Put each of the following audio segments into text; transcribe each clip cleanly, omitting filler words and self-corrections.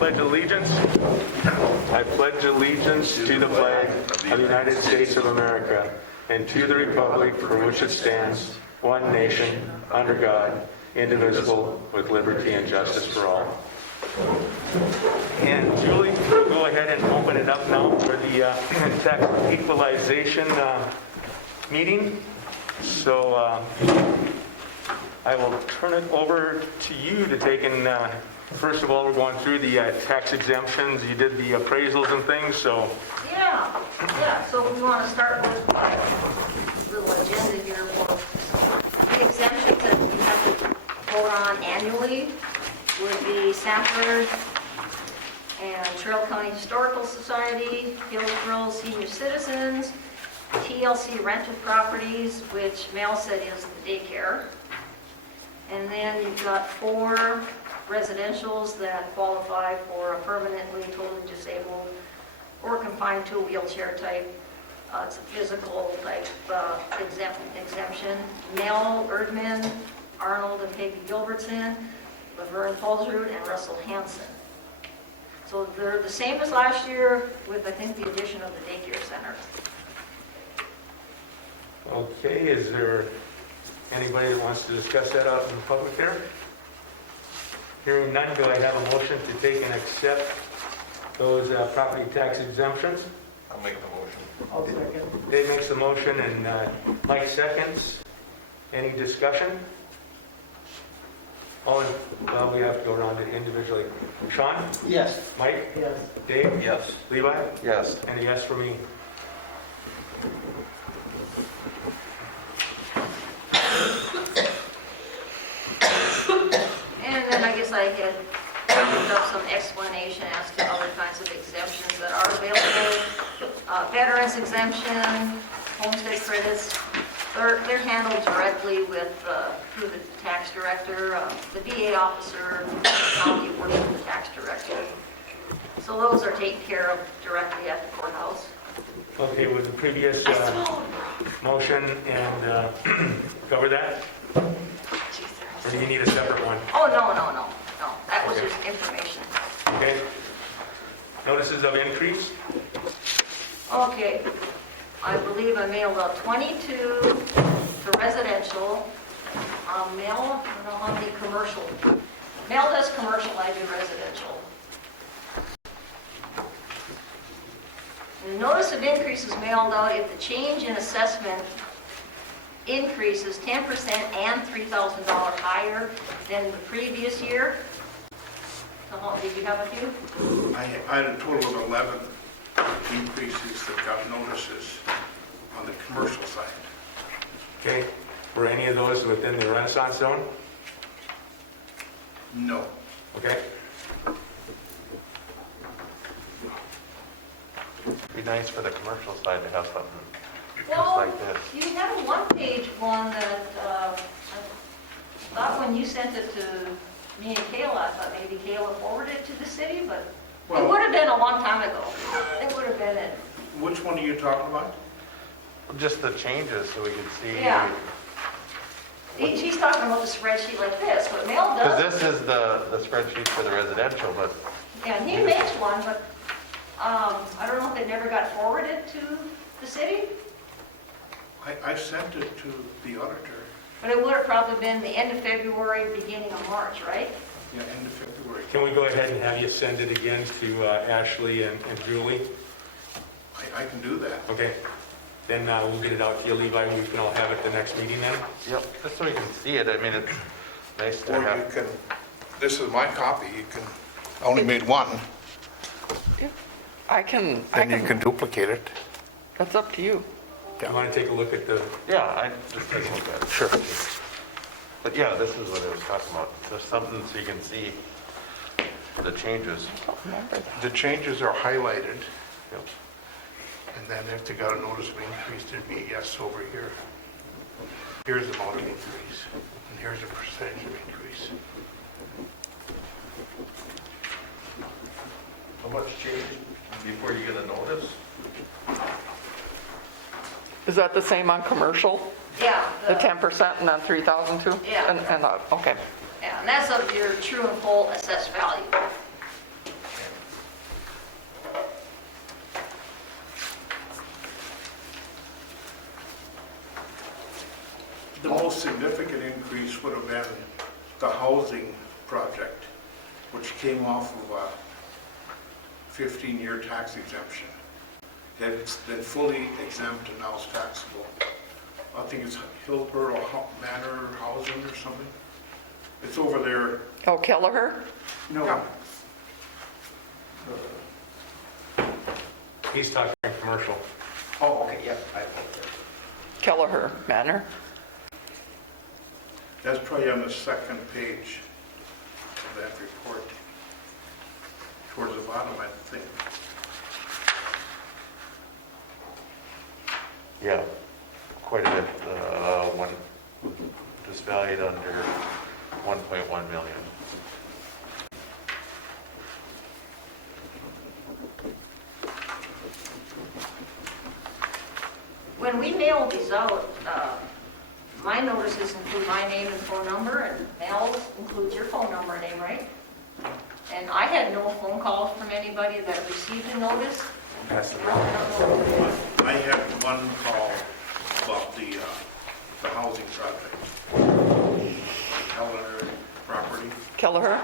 pledge allegiance. I pledge allegiance to the flag of the United States of America and to the republic for which it stands, one nation, under God, indivisible, with liberty and justice for all. And Julie, we'll go ahead and open it up now for the tax equalization meeting. So I will turn it over to you to take in. First of all, we're going through the tax exemptions. You did the appraisals and things, so. Yeah. So we want to start with a little agenda here for the exemptions that you have to vote on annually would be Sanford and Trail County Historical Society, Hillsborough Senior Citizens, TLC Rental Properties, which Mel said is the daycare. And then you've got 4 residentials that qualify for a permanently totally disabled or confined to a wheelchair type. It's a physical type exemption. Mel Erdman, Arnold and Peggy Gilbertson, Laverne Paulsrud, and Russell Hansen. So they're the same as last year with, I think, the addition of the daycare center. Okay, is there anybody that wants to discuss that out in the public there? Hearing none, do I have a motion to take and accept those property tax exemptions? I'll make the motion. I'll second. Dave makes the motion and Mike seconds. Any discussion? Well, we have to go around it individually. Sean? Yes. Mike? Yes. Dave? Yes. Levi? Yes. And a yes for me. And then I guess I had looked up some explanation as to other kinds of exemptions that are available. Veterans exemption, homestead credits, they're handled directly with, through the tax director, the VA officer, the county works with the tax director. So those are taken care of directly at the courthouse. Okay, with the previous motion and cover that? Or do you need a separate one? Oh, no. That was just information. Okay. Notices of increase? Okay. I believe I mailed out 22 to residential. Mail, I don't know how many commercial. Mail does commercial, I do residential. The notice of increase is mailed out if the change in assessment increases 10% and $3,000 higher than the previous year. So did you have a few? I had a total of 11 increases that got notices on the commercial side. Okay. Were any of those within the Renaissance zone? No. Okay. It'd be nice for the commercial side to have something just Well, like this. you have a one-page one that I thought when you sent it to me and Kayla, I thought maybe Kayla forwarded it to the city, but it would have been a long time ago. It would have been it. Which one are you talking about? Just the changes so we could see. Yeah. He's talking about the spreadsheet like this, but Mel Because does. this is the spreadsheet for the residential, but Yeah, he makes one, but I don't know if it never got forwarded to the city, I sent it to the auditor, but it would have probably been the end of February, beginning of March, right? yeah, end of February. Can we go ahead and have you send it again to Ashley and Julie? I can do that. Okay. Then we'll get it out to you, Levi, and we can all have it the next meeting then. yep, just so we can see it. I mean, it's nice to Or you have. can, this is my copy, you can, I only made one, I can, then you can duplicate it. that's up to you. You want to take a look at the, Yeah, I just take a look at it. Sure. But yeah, this is what I was talking about. There's something so you can see the changes. The changes are highlighted, Yep. and then if they got a notice of increase, there'd be a yes over here. Here's the amount of increase, and here's the percentage of increase. How much change before you get a notice? Is that the same on commercial? Yeah. The 10% and then 3,000 too? Yeah. Okay. Yeah, and that's of your true and full assessed value. most significant increase would have been the housing project, which came off of a 15-year tax exemption. It's been fully exempt and now it's taxable. I think it's Hillsborough Manor Housing or something. It's over there. Oh, Kelleher? No. He's talking commercial. Oh, okay, yeah. Kelleher Manor? That's probably on the second page of that report. Towards the bottom, I think. Yeah, quite a bit. One was valued under 1.1 million. When we mail these out, my notices include my name and phone number, and Mel's includes your phone number and name, right? And I had no phone calls from anybody that received a notice. I had one call about the housing project. Keller property. Kelleher?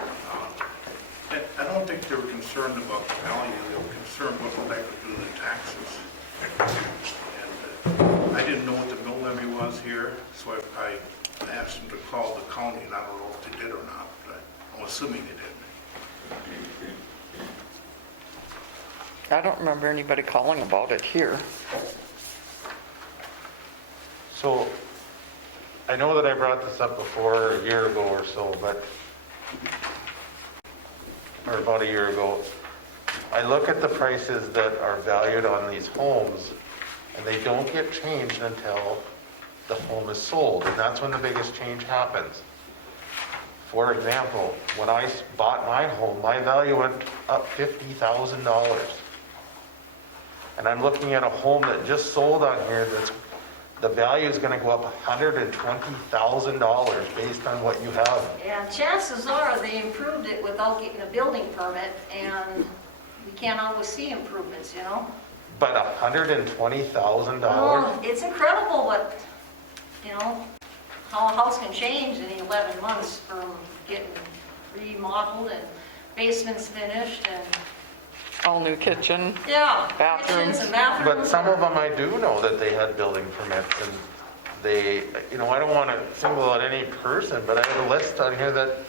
I don't think they were concerned about the value, they were concerned what they could do to the taxes. And I didn't know what the mill levy was here, so I asked them to call the county, and I don't know if they did or not, but I'm assuming they did. I don't remember anybody calling about it here. So, I know that I brought this up before a year ago or so, or about a year ago. I look at the prices that are valued on these homes, and they don't get changed until the home is sold, and that's when the biggest change happens. For example, when I bought my home, my value went up $50,000. And I'm looking at a home that just sold on here that's, the value is gonna go up $120,000 based on what you have. And chances are they improved it without getting a building permit, and we can't always see improvements, you know? But $120,000? Oh, it's incredible what, you know, how a house can change in 11 months from getting remodeled and basements finished and, All new kitchen. yeah, Bathrooms. kitchens and bathrooms. But some of them I do know that they had building permits, and they, you know, I don't want to single out any person, but I have a list on here that,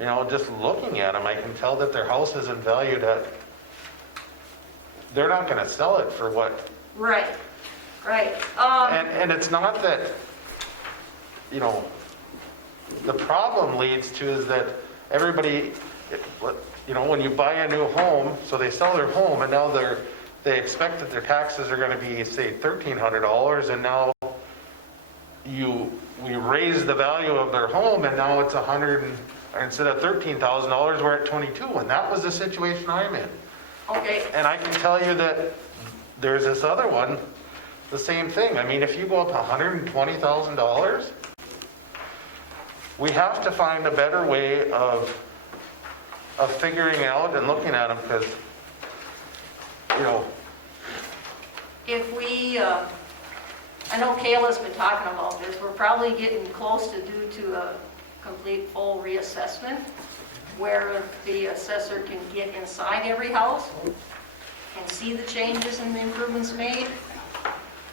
you know, just looking at them, I can tell that their house isn't valued at, they're not going to sell it for what. Right, right. And it's not that, you know, the problem leads to is that everybody, you know, when you buy a new home, so they sell their home and now they expect that their taxes are going to be, say, $1,300, and now we raise the value of their home and now it's instead of $13,000, we're at 22, and that was the situation I'm in. Okay, And I can tell you that there's this other one, the same thing. I mean, if you go up $120,000, we have to find a better way of figuring out and looking at them, because, you know, if we, I know Kayla's been talking about this, we're probably getting close to due to a complete full reassessment, where the assessor can get inside every house and see the changes and the improvements made.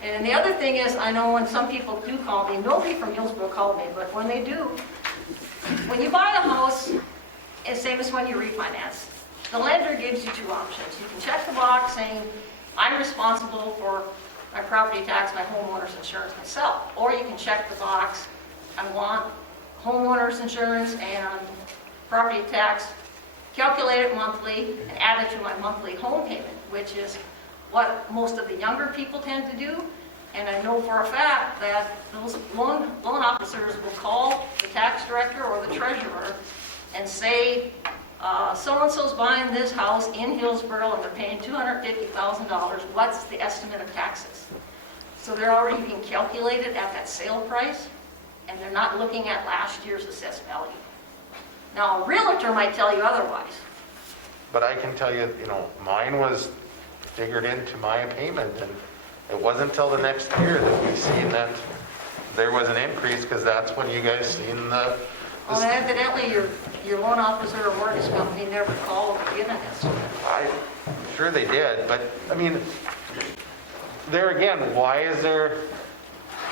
And the other thing is, I know when some people do call me, nobody from Hillsborough called me, but when they do, when you buy a house, it's same as when you refinance, the lender gives you two options. You can check the box saying, I'm responsible for my property tax, my homeowner's insurance myself. Or you can check the box, I want homeowner's insurance and property tax, calculate it monthly, and add it to my monthly home payment, which is what most of the younger people tend to do. And I know for a fact that those loan officers will call the tax director or the treasurer and say, so-and-so's buying this house in Hillsborough and they're paying $250,000. What's the estimate of taxes? So they're already being calculated at that sale price, and they're not looking at last year's assessed value. Now, a realtor might tell you otherwise. but I can tell you, you know, mine was figured into my payment, and it wasn't until the next year that we seen that there was an increase because that's when you guys seen the, Well, evidently, your loan officer or mortgage company never called to get an estimate. I'm sure they did, but I mean, there again, why is there,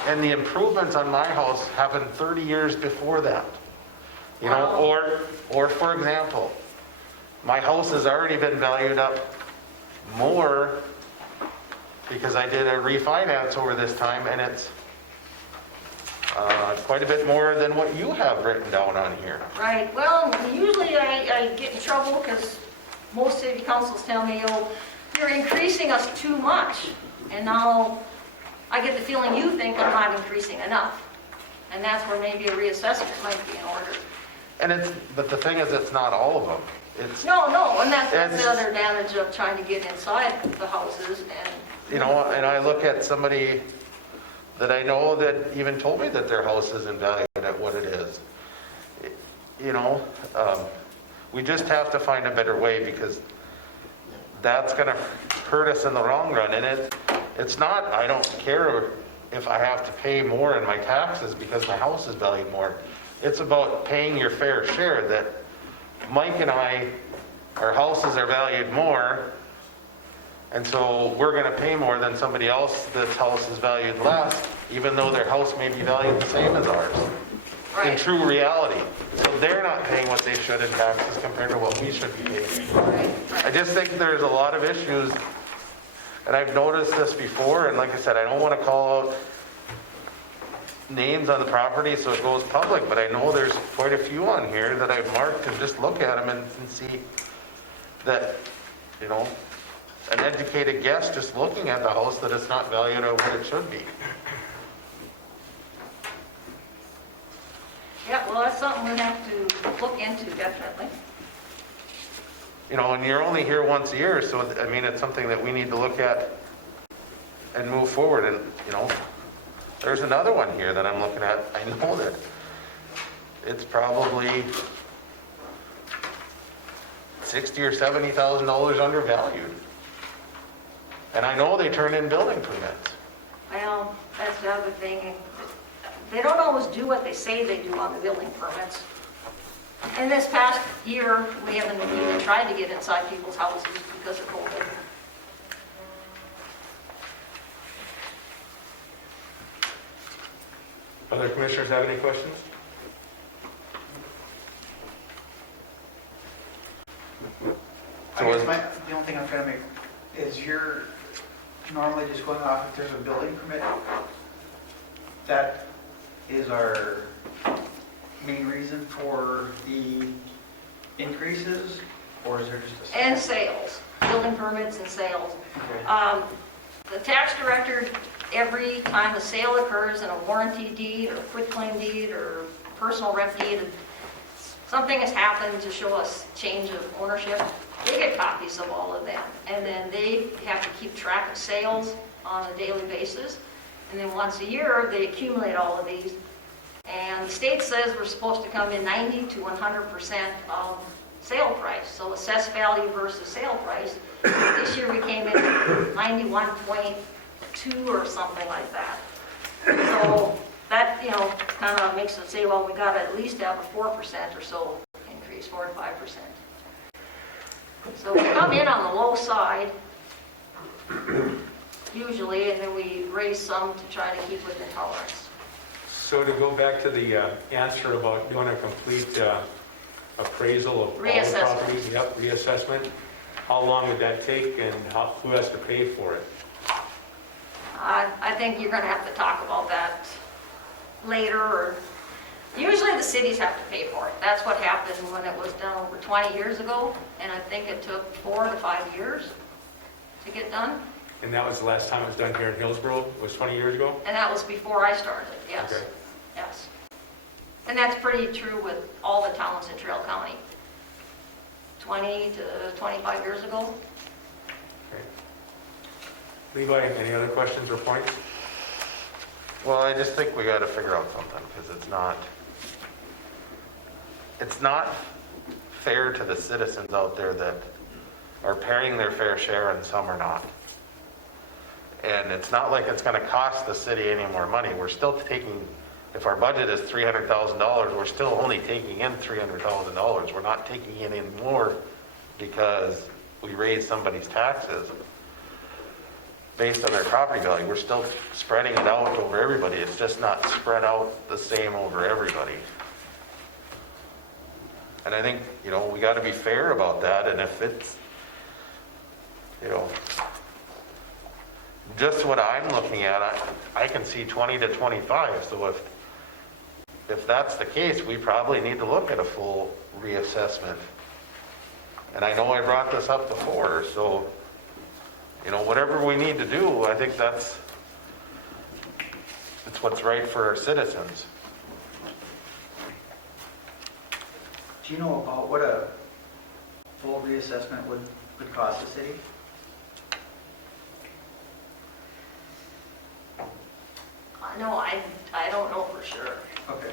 and the improvements on my house happened 30 years before that. You know, Wow. or for example, my house has already been valued up more because I did a refinance over this time, and it's quite a bit more than what you have written down on here. Right, well, usually I get in trouble because most city councils tell me, oh, you're increasing us too much. And now I get the feeling you think I'm not increasing enough. And that's where maybe a reassessment might be in order. And but the thing is, it's not all of them. It's, No, and that's It's- the other advantage of trying to get inside the houses and. you know, and I look at somebody that I know that even told me that their house isn't valued at what it is. You know, we just have to find a better way because that's gonna hurt us in the long run. And it's not, I don't care if I have to pay more in my taxes because my house is valued more. It's about paying your fair share, that Mike and I, our houses are valued more, and so we're gonna pay more than somebody else that's house is valued less, even though their house may be valued the same as ours. In Right, true reality. So they're not paying what they should in taxes compared to what we should be paying. right. I just think there's a lot of issues, and I've noticed this before, and like I said, I don't wanna call out names on the property so it goes public, but I know there's quite a few on here that I've marked and just look at them and see that, you know, an educated guess just looking at the house that it's not valued at what it should be. Yeah, well, that's something we have to look into, definitely. You know, and you're only here once a year, so I mean, it's something that we need to look at and move forward. And, you know, there's another one here that I'm looking at. I know that it's probably $60,000 or $70,000 undervalued. And I know they turn in building permits. Well, that's the other thing. They don't always do what they say they do on the building permits. In this past year, we haven't even tried to get inside people's houses because of COVID. Other commissioners have any questions? So I guess is- the only thing I'm trying to make is you're normally just going off if there's a building permit. That is our main reason for the increases, or is there just a? And sales, building permits and sales. Okay. The tax director, every time a sale occurs in a warranty deed or quitclaim deed or personal rep deed, something has happened to show us change of ownership, they get copies of all of them. And then they have to keep track of sales on a daily basis. And then once a year, they accumulate all of these. And the state says we're supposed to come in 90 to 100% of sale price. So assessed value versus sale price. This year we came in at 91.2 or something like that. So that, you know, kind of makes it say, well, we got to at least have a 4% or so increase, 4 to 5%. So we come in on the low side, usually, and then we raise some to try to keep within tolerance. So to go back to the answer about doing a complete appraisal of all the Reassessment. properties. Yep, reassessment. How long would that take and who has to pay for it? I think you're going to have to talk about that later, or usually the cities have to pay for it. That's what happened when it was done over 20 years ago, and I think it took 4 to 5 years to get done, And that was the last time it was done here in Hillsborough, was 20 years ago? and that was before I started, yes. Okay. Yes. And that's pretty true with all the towns in Trail County. 20 to 25 years ago. Okay. Levi, any other questions or points? Well, I just think we gotta figure out something, because it's not fair to the citizens out there that are paying their fair share and some are not. And it's not like it's gonna cost the city any more money. We're still taking, if our budget is $300,000, we're still only taking in $300,000. We're not taking in any more because we raised somebody's taxes based on their property value. We're still spreading it out over everybody. It's just not spread out the same over everybody. And I think, you know, we got to be fair about that. And if it's, you know, just what I'm looking at, I can see 20 to 25. So if that's the case, we probably need to look at a full reassessment. And I know I brought this up before, so, you know, whatever we need to do, I think it's what's right for our citizens. Do you know about what a full reassessment would cost the city? No, I don't know for sure. Okay.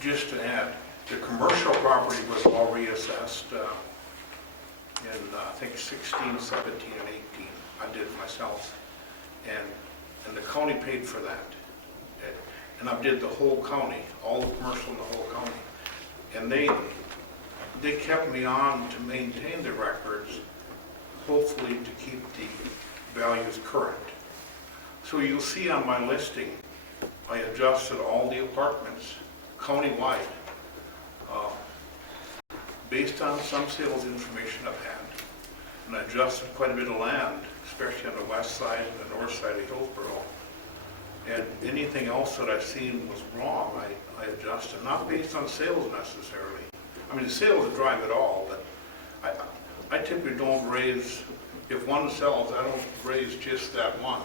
Just to add, the commercial property was all reassessed in, I think, 16, 17, and 18. I did it myself. And the county paid for that. And I did the whole county, all the commercial in the whole county. And they kept me on to maintain the records, hopefully to keep the values current. So you'll see on my listing, I adjusted all the apartments countywide, based on some sales information I've had. And I adjusted quite a bit of land, especially on the west side and the north side of Hillsborough. And anything else that I've seen was wrong, I adjusted, not based on sales necessarily. I mean, the sales drive it all, but I typically don't raise, if one sells, I don't raise just that one.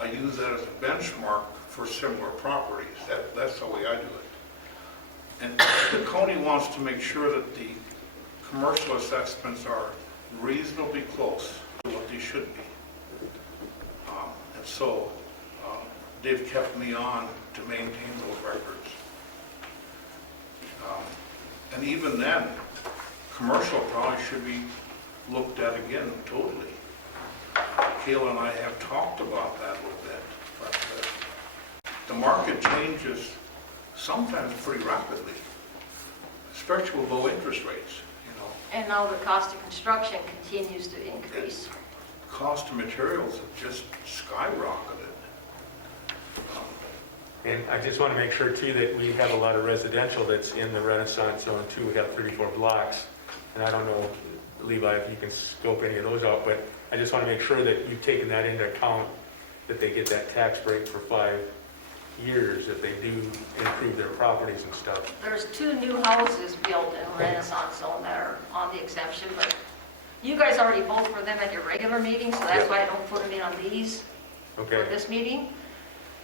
I use that as a benchmark for similar properties. That's the way I do it. And the county wants to make sure that the commercial assessments are reasonably close to what they should be. And so they've kept me on to maintain those records. And even then, commercial probably should be looked at again totally. Kayla and I have talked about that a little bit, but the market changes sometimes pretty rapidly, especially with low interest rates, you know. And now the cost of construction continues to increase. Cost of materials have just skyrocketed. And I just want to make sure too that we have a lot of residential that's in the Renaissance zone too. We have 34 blocks. And I don't know, Levi, if you can scope any of those out, but I just want to make sure that you've taken that into account, that they get that tax break for 5 years if they do improve their properties and stuff. There's 2 new houses built in Renaissance Zone that are on the exemption, but you guys already vote for them at your regular meeting, so that's Yep. why I don't put them in on these for Okay, this meeting.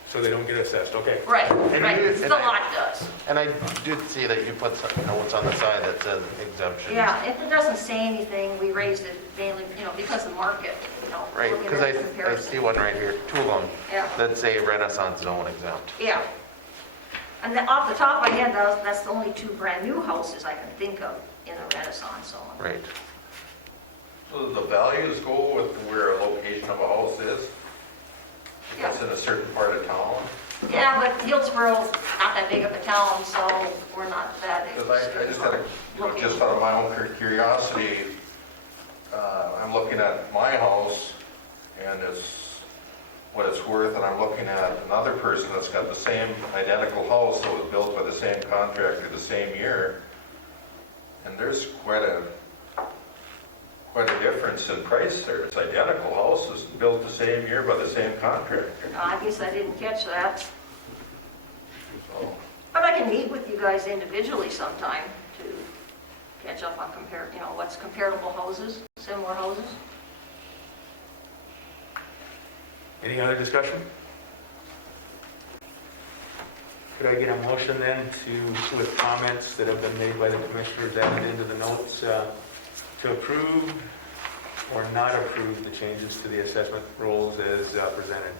so they don't get assessed, okay. Right, right, you- the and I- lot does. And I did see that you put some notes on the side that says exemptions. Yeah, if it doesn't say anything, we raised it mainly, because of the market, Right, looking because at the I comparison. see one right here, 2 of them, Yeah. that say Renaissance zone exempt. Yeah. And then off the top of my head, that's the only 2 brand-new houses I can think of in the Renaissance Zone. Right. So the values go with where a location of a house is? If it's in a certain part of town? Yeah, but Hillsboro's not that big of a town, so we're not that. Because I just had, just out of my own curiosity, I'm looking at my house and it's what it's worth, and I'm looking at another person that's got the same identical house that was built by the same contractor the same year, and there's quite a difference in price there. It's identical houses built the same year by the same contractor. I guess I didn't catch that. So, But I can meet with you guys individually sometime to catch up on what's comparable houses, similar houses. Any other discussion? Could I get a motion then with comments that have been made by the commissioners added into the notes, to approve or not approve the changes to the assessment rules as presented?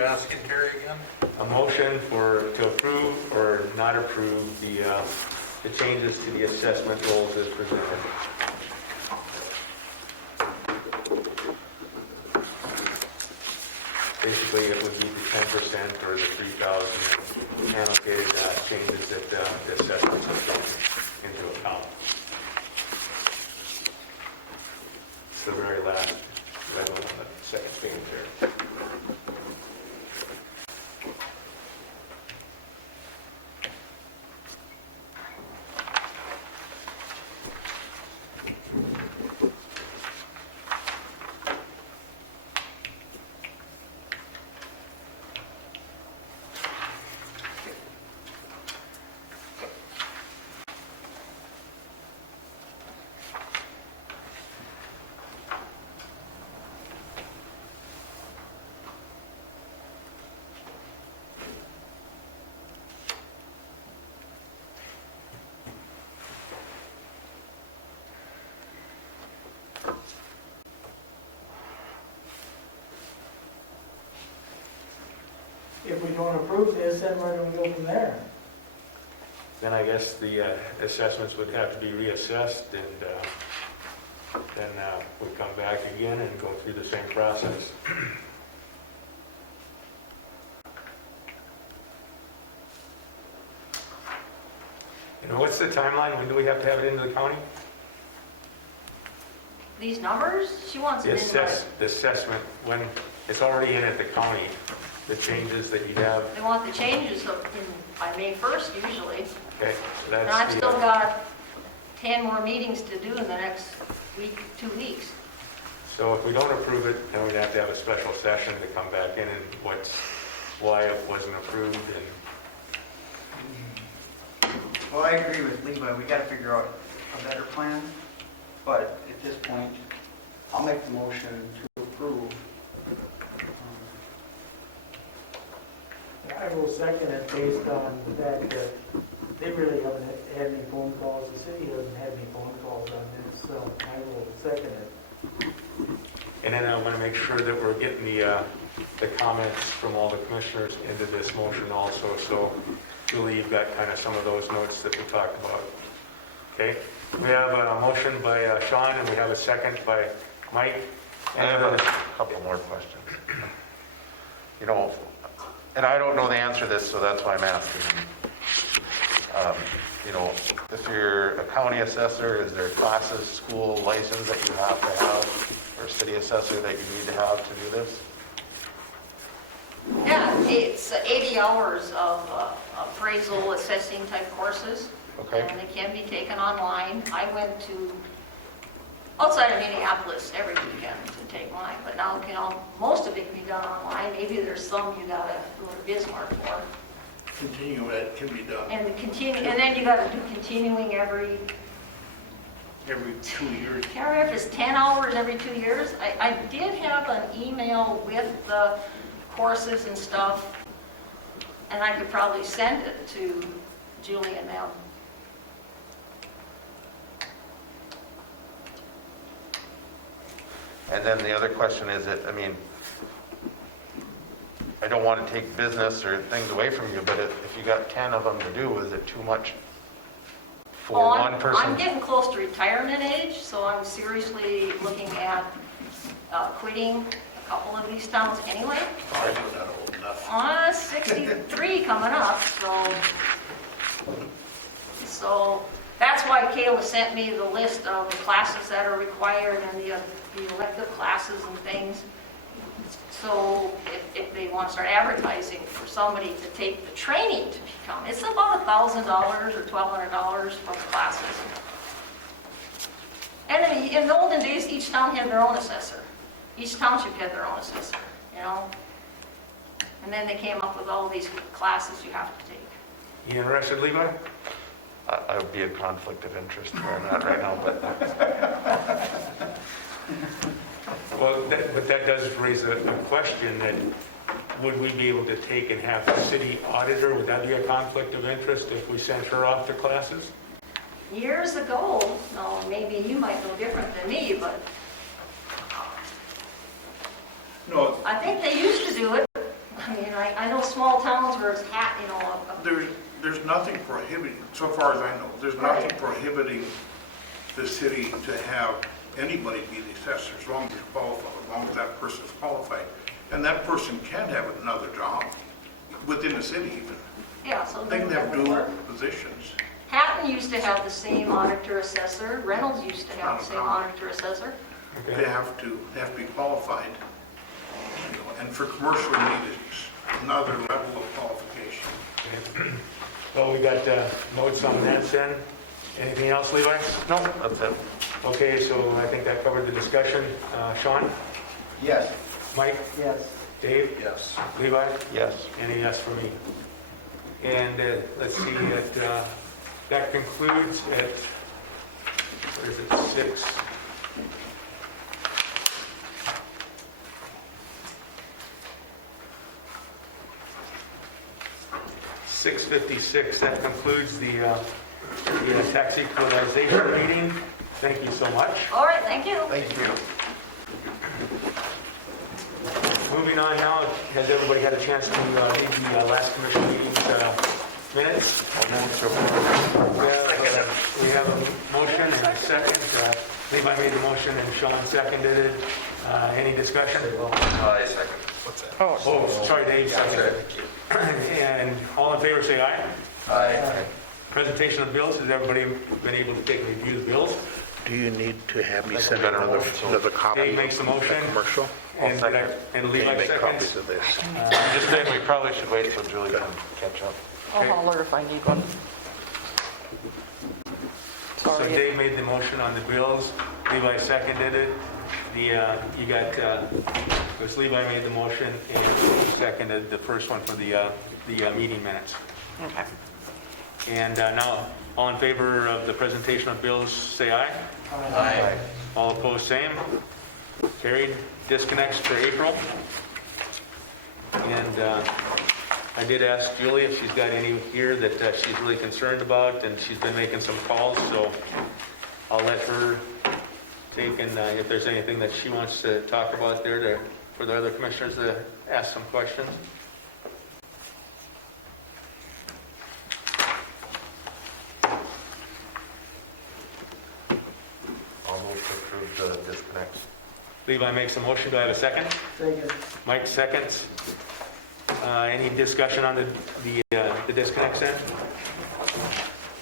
you asking, Terry, again? A motion to approve or not approve the changes to the assessment rolls as presented. Basically, it would be the 10% or the 3,000 annotated changes that the assessments have taken into account. It's the very last red one on the second page there. If we don't approve this, then where do we go from there? Then I guess the assessments would have to be reassessed, and then we come back again and go through the same process. You know, what's the timeline? When do we have to have it into the county? These numbers, she wants The it in by, the assessment, when it's already in at the county, the changes that you have, they want the changes by May 1st usually. okay? So And I've that's still the, got 10 more meetings to do in the next week, 2 weeks. so if we don't approve it, then we'd have to have a special session to come back in and why it wasn't approved and Well, I agree with Levi, we gotta figure out a better plan, but at this point, I'll make the motion to approve. I will second it based on the fact that they really haven't had any phone calls, the city hasn't had any phone calls on this, so I will second it. And then I want to make sure that we're getting the comments from all the commissioners into this motion also. So Julie, you've got kind of some of those notes that we talked about. Okay? We have a motion by Sean and we have a second by Mike. I have a couple more questions. You know, and I don't know the answer to this, so that's why I'm asking. You know, if you're a county assessor, is there classes, school license that you have to have, or city assessor that you need to have to do this? Yeah, it's 80 hours of appraisal, assessing type courses. Okay. And they can be taken online. I went to outside of Minneapolis every weekend to take mine, but now, you know, most of it can be done online. Maybe there's some you gotta go to Bismarck for. Continue that can be done And then you gotta do continuing every, every 2 years. can't remember if it's 10 hours every 2 years. I did have an email with the courses and stuff, and I could probably send it to Julie and them. And then the other question is that, I mean, I don't want to take business or things away from you, but if you got 10 of them to do, is it too much for Oh, one person? I'm getting close to retirement age, so I'm seriously looking at quitting a couple of these towns anyway. I'm not old enough. 63 coming up, so that's why Kayla sent me the list of the classes that are required and the elective classes and things. So if they want to start advertising for somebody to take the training to become, it's about $1,000 or $1,200 for the classes. And in the olden days, each town had their own assessor. Each township had their own assessor, you know? And then they came up with all these classes you have to take. You interested, Levi? I would be a conflict of interest where I'm at right now, but Well, but that does raise a question that would we be able to take and have the city auditor? Would that be a conflict of interest if we sent her off to classes? Years ago, no, maybe you might know different than me, but No, I think they used to do it. I mean, I know small towns where it's There's nothing prohibiting, so far as I know, there's nothing prohibiting the city to have anybody be the assessor as long as you're qualified, as long as that person's qualified. And that person can have another job within the city even. yeah, so They can that have would dual work. positions. Hatton used to have the same auditor assessor, Reynolds used to have the same auditor assessor. They have to be qualified. You know, and for commercial need, it's another level of qualification. Okay. Well, we got notes on that then. Anything else, Levi? No, that's it. Okay, so I think that covered the discussion. Sean? Yes. Mike? Yes. Dave? Yes. Levi? Yes. And a yes for me. And let's see, that concludes at, what is it, 6? .6:56, that concludes the tax equalization meeting. Thank you so much. All right, thank you. Thank you. Moving on now, has everybody had a chance to read the last commission meeting's minutes? We have a motion and a second. Levi made the motion and Sean seconded it. Any discussion? I second. What's that? Oh, sorry, Dave seconded it. And all in favor, say aye. Aye. Presentation of bills, has everybody been able to take and review the bills? Do you need to have me send better another motion. copy? Dave makes the motion. of Commercial? And Can Levi you make seconds. copies of this? Just think we probably should wait till Julie can catch up. I'll holler if I need one. So Sorry. Dave made the motion on the bills, Levi seconded it. It was Levi made the motion and seconded the first one for the meeting minutes. Okay. And now, all in favor of the presentation of bills, say aye. Aye. All opposed, same. Carried. Disconnects for April. And I did ask Julie if she's got any here that she's really concerned about, and she's been making some calls, so I'll let her take, and if there's anything that she wants to talk about there for the other commissioners to ask some questions. I'll move to approve the disconnects. Levi makes a motion. Do I have a second? Second. Mike seconds. Any discussion on the disconnects then?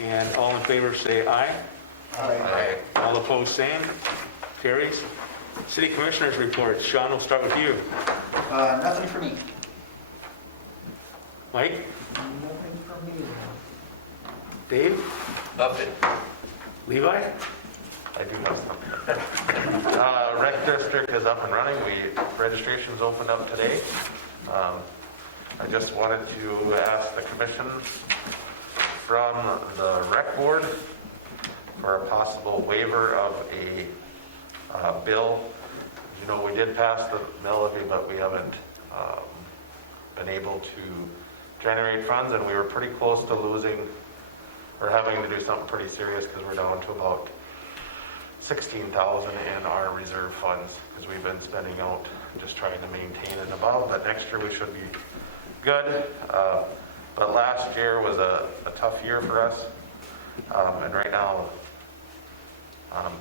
And all in favor say aye. Aye. All opposed, same. Carries. City Commissioners report. Sean, we'll start with you. Nothing for me. Mike? Nothing from me. Dave? Nothing. Levi? I do have something. Rec district is up and running. Registration's opened up today. I just wanted to ask the commission from the rec board for a possible waiver of a bill. You know, we did pass the mill levy, but we haven't been able to generate funds, and we were pretty close to losing or having to do something pretty serious because we're down to about 16,000 in our reserve funds because we've been spending out just trying to maintain it above, but next year we should be good. But last year was a tough year for us, and right now,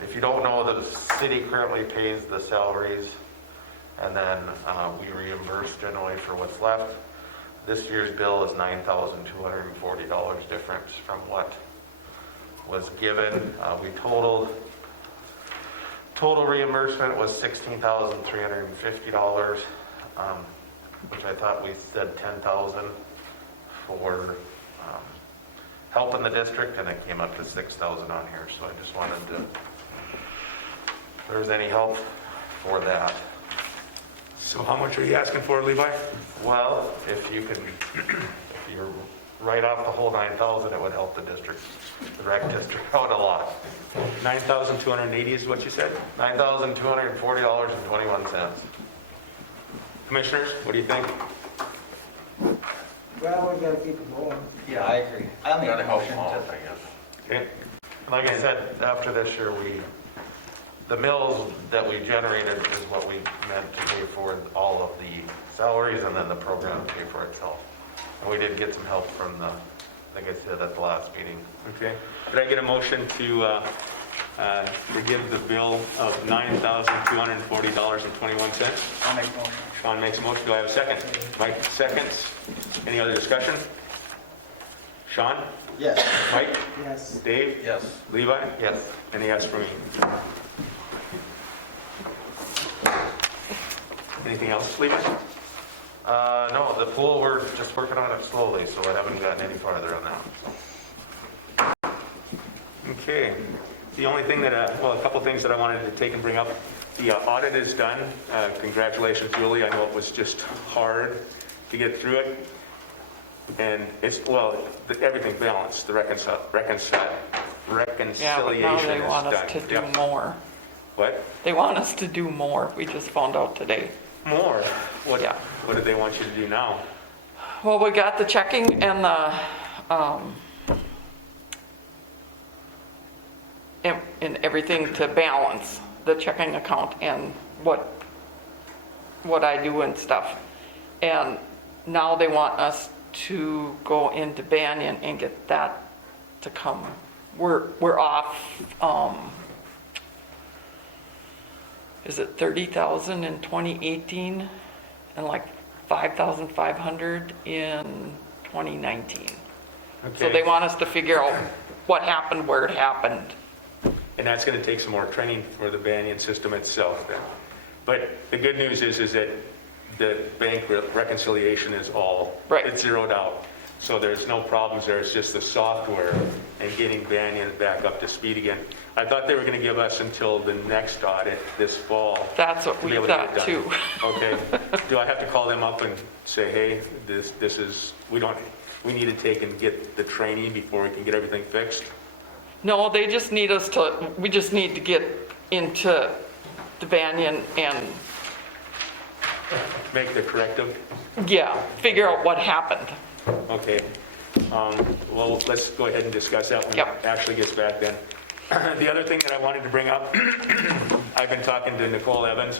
if you don't know, the city currently pays the salaries, and then we reimburse generally for what's left. This year's bill is $9,240 difference from what was given. We total reimbursement was $16,350, which I thought we said $10,000 for helping the district, and it came up to $6,000 on here. So I just wanted to, if there's any help for that. So how much are you asking for, Levi? Well, if you're right off the whole 9,000, it would help the district, the rec district out a lot. 9,280 is what you said? $9,240.21. Commissioners, what do you think? Well, we gotta keep it going. Yeah, I agree. I'll make Gotta a help motion them out, to, I guess. Okay. Like I said, after this year, the mills that we generated is what we meant to pay for all of the salaries, and then the program to pay for itself. And we did get some help from the, like I said at the last meeting. Okay. Could I get a motion to forgive the bill of $9,240.21? I'll make a motion. Sean makes a motion. Do I have a second? Mike seconds. Any other discussion? Sean? Yes. Mike? Yes. Dave? Yes. Levi? Yes. And a yes for me. Anything else, Levi? No, the pool, we're just working on it slowly, so I haven't gotten any farther on that. Okay. The only thing that, well, a couple things that I wanted to take and bring up. The audit is done. Congratulations, Julie. I know it was just hard to get through it. And it's, well, everything balanced. The reconciliation Yeah, but now is they want done. us to do Yep. more. What? They want us to do more. We just found out today. More? What? Yeah. What do they want you to do now? Well, we got the checking and the, and everything to balance the checking account and what I do and stuff. And now they want us to go into Banyan and get that to come. We're off, is it 30,000 in 2018 and like 5,500 in 2019. So Okay. they want us to figure out what happened, where it happened. And that's going to take some more training for the Banyan system itself then. But the good news is that the bank reconciliation is all, Right. it's zeroed out. So there's no problems there. It's just the software and getting Banyan back up to speed again. I thought they were going to give us until the next audit this fall. That's what to we be able to get thought it done. too. Okay. Do I have to call them up and say, hey, this is, we need to take and get the training before we can get everything fixed? No, they just need us to, we just need to get into the Banyan and, Make the corrective? yeah, figure out what happened. Okay. Well, let's go ahead and discuss that when Yep. Ashley gets back then. The other thing that I wanted to bring up, I've been talking to Nicole Evans,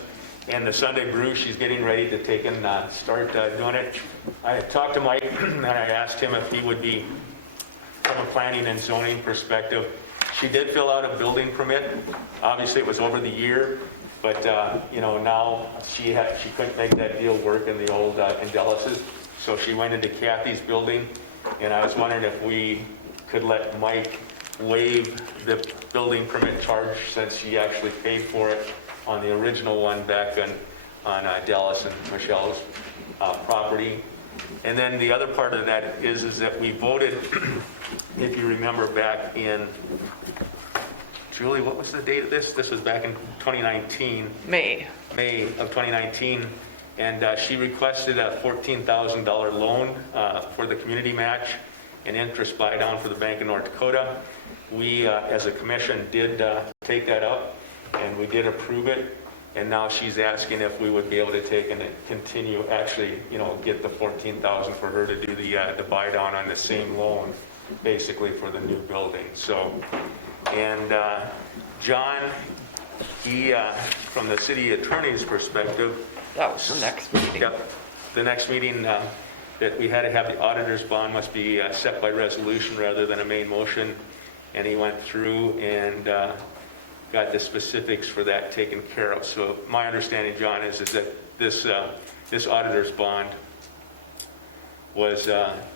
and the Sunday Brew, she's getting ready to take and start doing it. I had talked to Mike, and I asked him if he would be, from a planning and zoning perspective. She did fill out a building permit. Obviously, it was over the year, but, now she couldn't make that deal work in the old Indellis's. So she went into Kathy's building, and I was wondering if we could let Mike waive the building permit charge since she actually paid for it on the original one back on Dallas and Michelle's property. And then the other part of that is that we voted, if you remember back in, Julie, what was the date of this? This was back in 2019. May of 2019. And she requested a $14,000 loan for the community match and interest buy down for the Bank of North Dakota. We, as a commission, did take that up, and we did approve it. And now she's asking if we would be able to take and continue, actually, get the $14,000 for her to do the buy down on the same loan, basically for the new building. So, and John, he, from the city attorney's perspective, That was the next meeting. Yep. The next meeting that we had to have the auditor's bond must be set by resolution rather than a main motion. And he went through and got the specifics for that taken care of. So my understanding, John, is that this auditor's bond was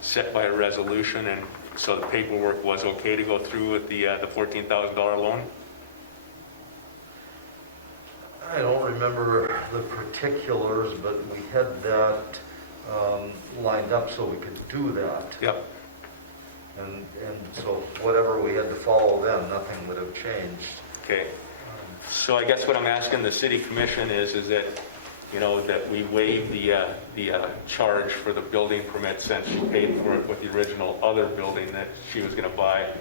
set by a resolution, and so the paperwork was okay to go through with the $14,000 loan? I don't remember the particulars, but we had that lined up so we could do that. Yep. And so whatever we had to follow then, nothing would have changed. Okay. So I guess what I'm asking the city commission is that, that we waive the charge for the building permit since she paid for it with the original other building that she was going to buy,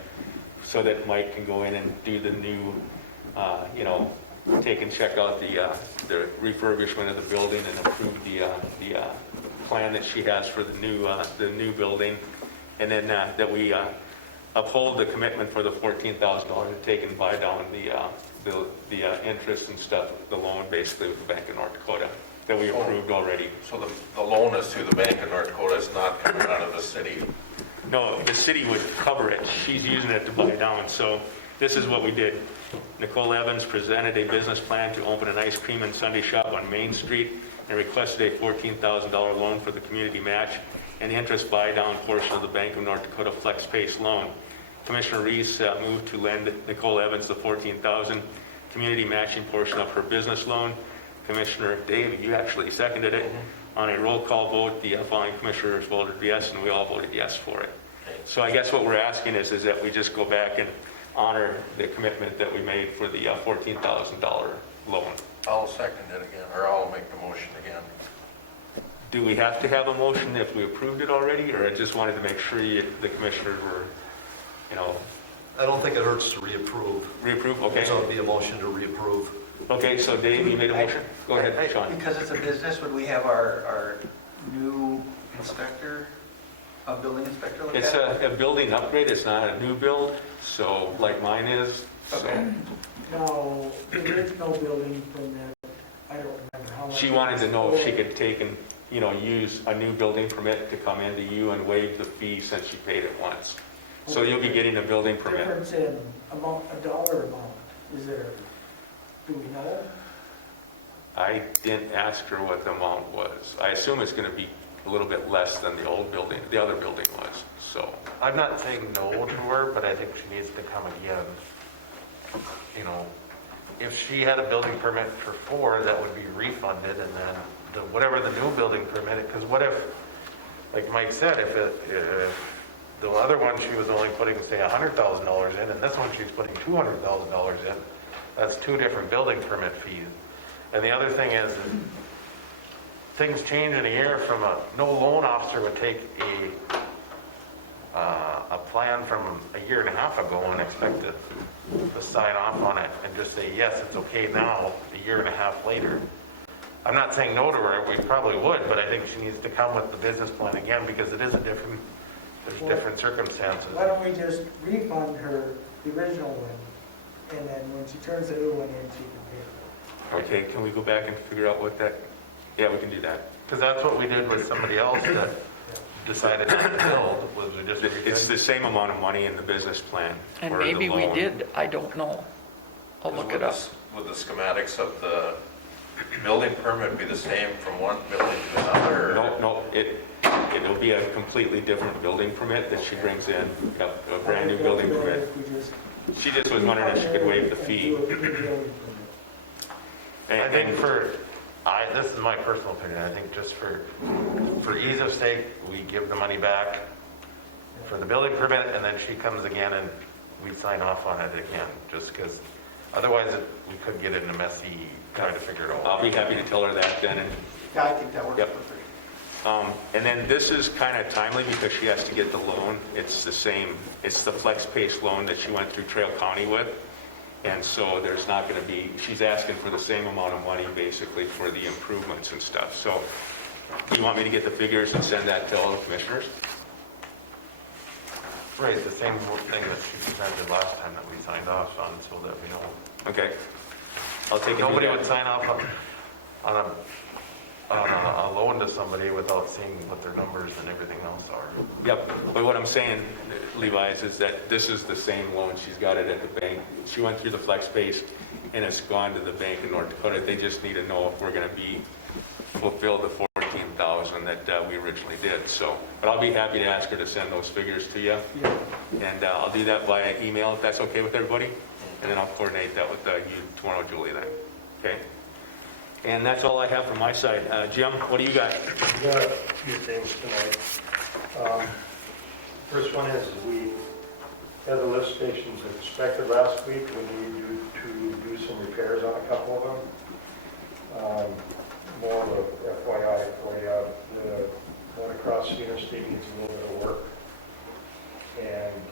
so that Mike can go in and do the new, take and check out the refurbishment of the building and approve the plan that she has for the new building, and then that we uphold the commitment for the $14,000 to take and buy down the interest and stuff, the loan basically with the Bank of North Dakota that we approved already. So the loan is through the Bank of North Dakota, it's not coming out of the city. No, the city would cover it. She's using it to buy down. So this is what we did. Nicole Evans presented a business plan to open an ice cream and sundae shop on Main Street and requested a $14,000 loan for the community match and interest buy-down portion of the Bank of North Dakota FlexPace loan. Commissioner Reese moved to lend Nicole Evans the $14,000 community matching portion of her business loan. Commissioner Dave, you actually seconded it. On a roll call vote, the following commissioners voted yes, and we all voted yes for it. So I guess what we're asking is that we just go back and honor the commitment that we made for the $14,000 loan. I'll second it again, or I'll make the motion again. Do we have to have a motion if we approved it already, or I just wanted to make sure the commissioners were, I don't think it hurts to reapprove. reapprove? Okay. So it'd be a motion to reapprove. Okay, so Dave, you made a motion? Go ahead, Sean. Because it's a business, would we have our new inspector, a building inspector look at it? It's a building upgrade, it's not a new build, so like mine is. So Okay. No, there is no building permit. I don't remember how much. she wanted to know if she could take and, use a new building permit to come into you and waive the fee since she paid it once. So you'll be getting a building permit. Difference in amount, a dollar amount, is there, do we know? I didn't ask her what the amount was. I assume it's gonna be a little bit less than the old building, the other building was, so. I'm not saying no to her, but I think she needs to come again. If she had a building permit for 4, that would be refunded, and then whatever the new building permit, because what if, like Mike said, if the other one she was only putting, say, $100,000 in, and this one she's putting $200,000 in, that's 2 different building permit fees. And the other thing is, things change in a year from no loan officer would take a plan from a year and a half ago and expect to sign off on it and just say, yes, it's okay now, a year and a half later. I'm not saying no to her, we probably would, but I think she needs to come with the business plan again because it is there's different circumstances. Why don't we just refund her the original one, and then when she turns the new one in, she can pay it. Okay, can we go back and figure out what that, yeah, we can do that. Because that's what we did with somebody else that decided not to build, was we just. It's the same amount of money in the business plan. And or the maybe we loan. did, I don't know. I'll look it up. Would the schematics of the building permit be the same from one building to another? or- No, it'll be a completely different building permit that she brings in, a brand new building permit. If we just She just was wondering if she could waive the fee. do a new building permit. I think this is my personal opinion, I think just for ease of sake, we give the money back for the building permit, and then she comes again and we sign off on it again, just because otherwise we could get into messy trying to figure it out. I'll be happy to tell her that then. And, Yeah, I think that works Yep. perfect. and then this is kind of timely because she has to get the loan. It's the FlexPace loan that she went through Trail County with. And so there's not going to be, she's asking for the same amount of money basically for the improvements and stuff. So do you want me to get the figures and send that to all the commissioners? Right, the same thing that she presented last time that we signed off on, so that we know. Okay. I'll take it. Nobody would sign off on a loan to somebody without seeing what their numbers and everything else are. Yep, but what I'm saying, Levi, is that this is the same loan, she's got it at the bank. She went through the FlexPace and it's gone to the Bank of North Dakota. They just need to know if we're gonna fulfill the $14,000 that we originally did, so. But I'll be happy to ask her to send those figures to you. And I'll do that via email, if that's okay with everybody. And then I'll coordinate that with you tomorrow, Julie, then, okay? And that's all I have from my side. Jim, what do you got? We got a few things tonight. First one is we had the lift stations inspected last week. We need you to do some repairs on a couple of them. More of a FYI for you. The one across the interstate needs a little bit of work. And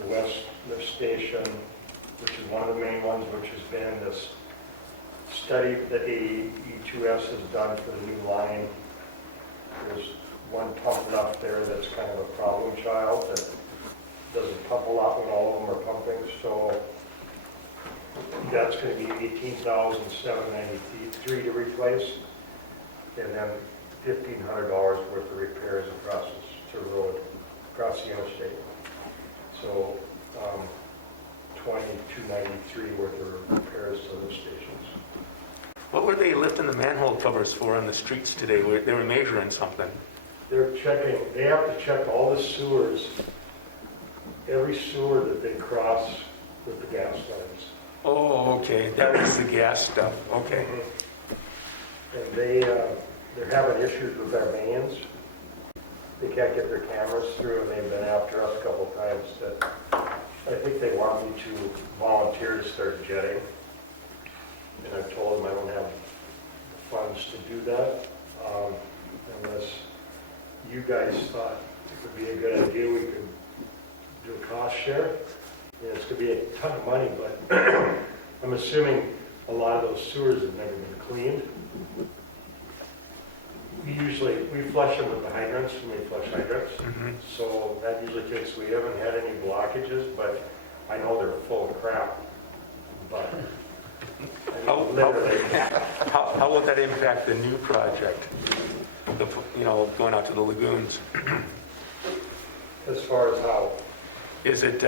the west lift station, which is one of the main ones, which has been this study that AE2S has done for the new line. There's one pump left there that's kind of a problem child that doesn't pump a lot when all of them are pumping, so that's gonna be $18,793 to replace, and then $1,500 worth of repairs across the road, across the interstate. So, $2,293 worth of repairs to those stations. What were they lifting the manhole covers for on the streets today? They were measuring something. They're checking, they have to check all the sewers, every sewer that they cross with the gas lines. Oh, okay, that was the gas stuff, okay. And they're having issues with our mains. They can't get their cameras through, and they've been after us a couple times that I think they want me to volunteer to start jetting. And I've told them I don't have the funds to do that, unless you guys thought it would be a good idea, we could do a cost share. Yeah, it's gonna be a ton of money, but I'm assuming a lot of those sewers have never been cleaned. We flush them with the hydrants when we flush hydrants, so that usually takes, we haven't had any blockages, but I know they're full of crap. But I mean, literally, How will that impact the new project? Going out to the lagoons? as far as how, Is it,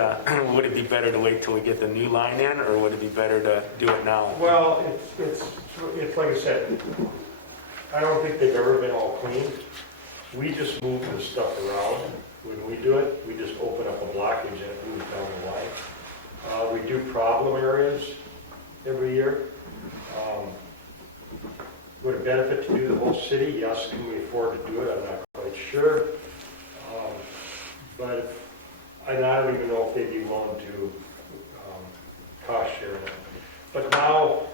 would it be better to wait till we get the new line in, or would it be better to do it now? well, it's like I said, I don't think they've ever been all cleaned. We just move the stuff around. When we do it, we just open up a blockage and it moves down the line. We do problem areas every year. Would it benefit to do the whole city? Yes. Can we afford to do it? I'm not quite sure. But I don't even know if they'd be willing to cost share it. But now,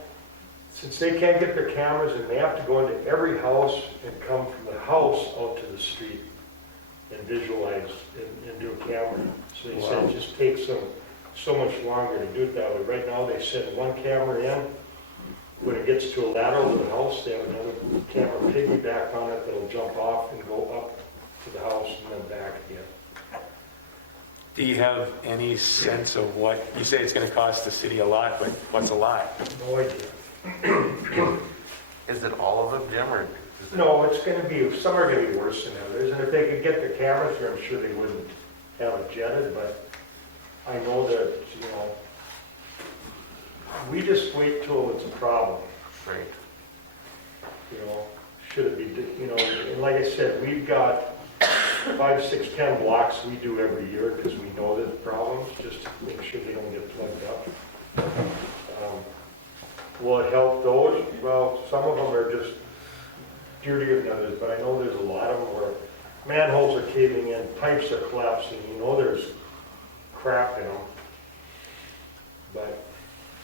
since they can't get their cameras and they have to go into every house and come from the house out to the street and visualize and do a camera. So they said it just takes them so much longer to do it that way. Right now, they send one camera in. When it gets to a lateral to the house, they have another camera piggyback on it that'll jump off and go up to the house and then back again. Do you have any sense of what, you say it's going to cost the city a lot, but what's a lot? No idea. Is it all of them, Jim, or? No, it's going to be, some are going to be worse than others. And if they could get their cameras here, I'm sure they wouldn't have it jetted, but I know that, we just wait till it's a problem. Right. Should it be, and like I said, we've got 5, 6, 10 blocks we do every year because we know there's problems, just to make sure they don't get plugged up. Will it help those? Well, some of them are just dirtier than others, but I know there's a lot of them where manholes are caving in, pipes are collapsing, there's crap in them. But,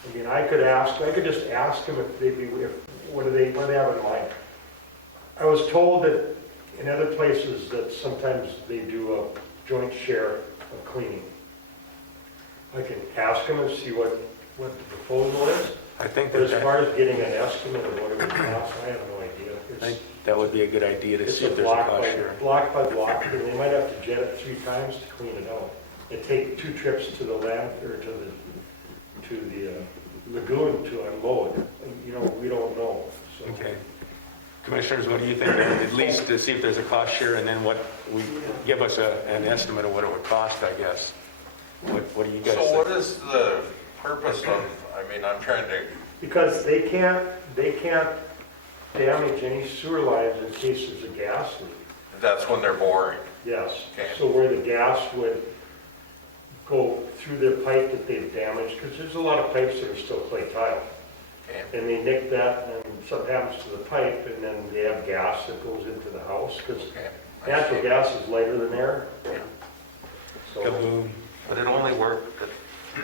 I mean, I could just ask them if they'd be, what do they have in mind? I was told that in other places that sometimes they do a joint share of cleaning. I can ask them and see what the proposal is. I think But as that far as getting an estimate of what it would cost, I have no idea. I think that would be a good idea to It's see if a there's a cost share. block by block, and they might have to jet it 3 times to clean it out. It take 2 trips to the land, or to the lagoon to unload. We don't know, so. Okay. Commissioners, what do you think? At least to see if there's a cost share, and then give us an estimate of what it would cost, I guess. What do you guys think? So what is the purpose of, I'm trying to, Because they can't damage any sewer lines in case there's a gas leak. that's when they're boring. Yes. Okay. So where the gas would go through their pipe that they've damaged, because there's a lot of pipes that are still clay tile. Okay. And they nick that, and something happens to the pipe, and then they have gas that goes into the house, because Okay. natural gas is lighter than air. So, Kaboom. But it only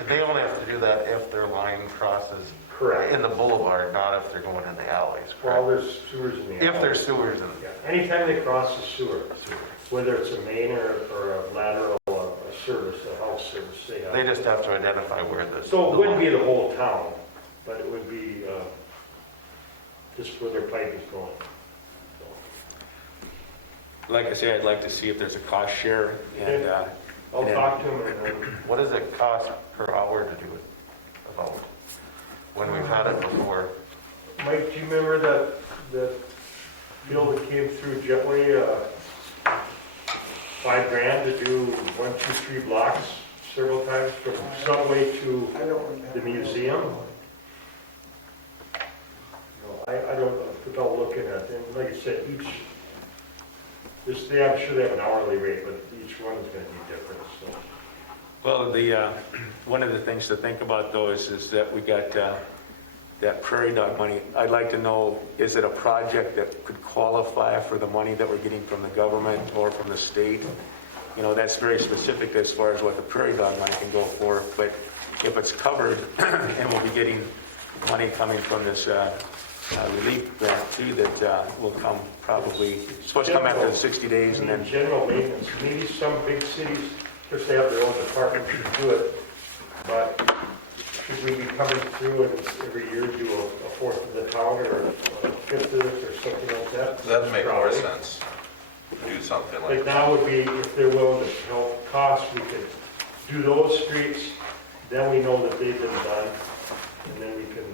they only have to do that if their line crosses correct. in the boulevard, not if they're going in the alleys. Well, correct? there's sewers in the If alley. there's sewers in Yeah. Anytime they cross the sewer, whether it's a main or a lateral, a service, a house service, they just have to identify where the. So it wouldn't be the whole town, but it would be just where their pipe is going. Like I say, I'd like to see if there's a cost share, and I'll talk to him and then, What does it cost per hour to do it? About, when we've had it before? Mike, do you remember that bill that came through Jetway, $5,000 to do 1, 2, 3 blocks several times from Subway to I don't remember. the museum? No, I don't, without looking at them, like I said, I'm sure they have an hourly rate, but each one is gonna be different, so. Well, one of the things to think about though is that we got that prairie dog money. I'd like to know, is it a project that could qualify for the money that we're getting from the government or from the state? You know, that's very specific as far as what the prairie dog money can go for, but if it's covered and we'll be getting money coming from this relief grant too, that will come probably, it's supposed to come after the 60 days and then, General maintenance, maybe some big cities, because they have their own department to do it, but should we be coming through and every year do a fourth of the town or a fifth of it or something like that? That'd make more Probably. sense, to do something like Like that. now would be, if they're willing to help cost, we could do those streets, then we know that they've been done, and then we could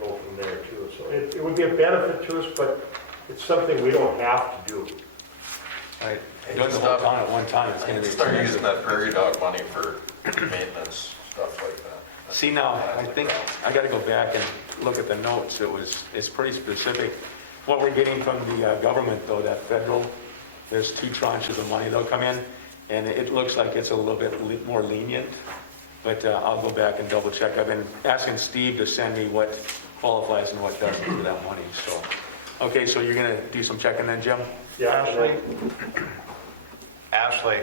go from there too. So it would be a benefit to us, but it's something we don't have to do. right, doing the whole town at one time, it's I gonna need be to start using expensive. that prairie dog money for maintenance, stuff like that. See now, I think, I gotta go back and look at the notes, it's pretty specific. What we're getting from the government though, that federal, there's 2 tranches of money that'll come in, and it looks like it's a little bit more lenient, but I'll go back and double check. I've been asking Steve to send me what qualifies and what doesn't for that money, so. Okay, so you're gonna do some checking then, Jim? Yeah, Ashley? Ashley,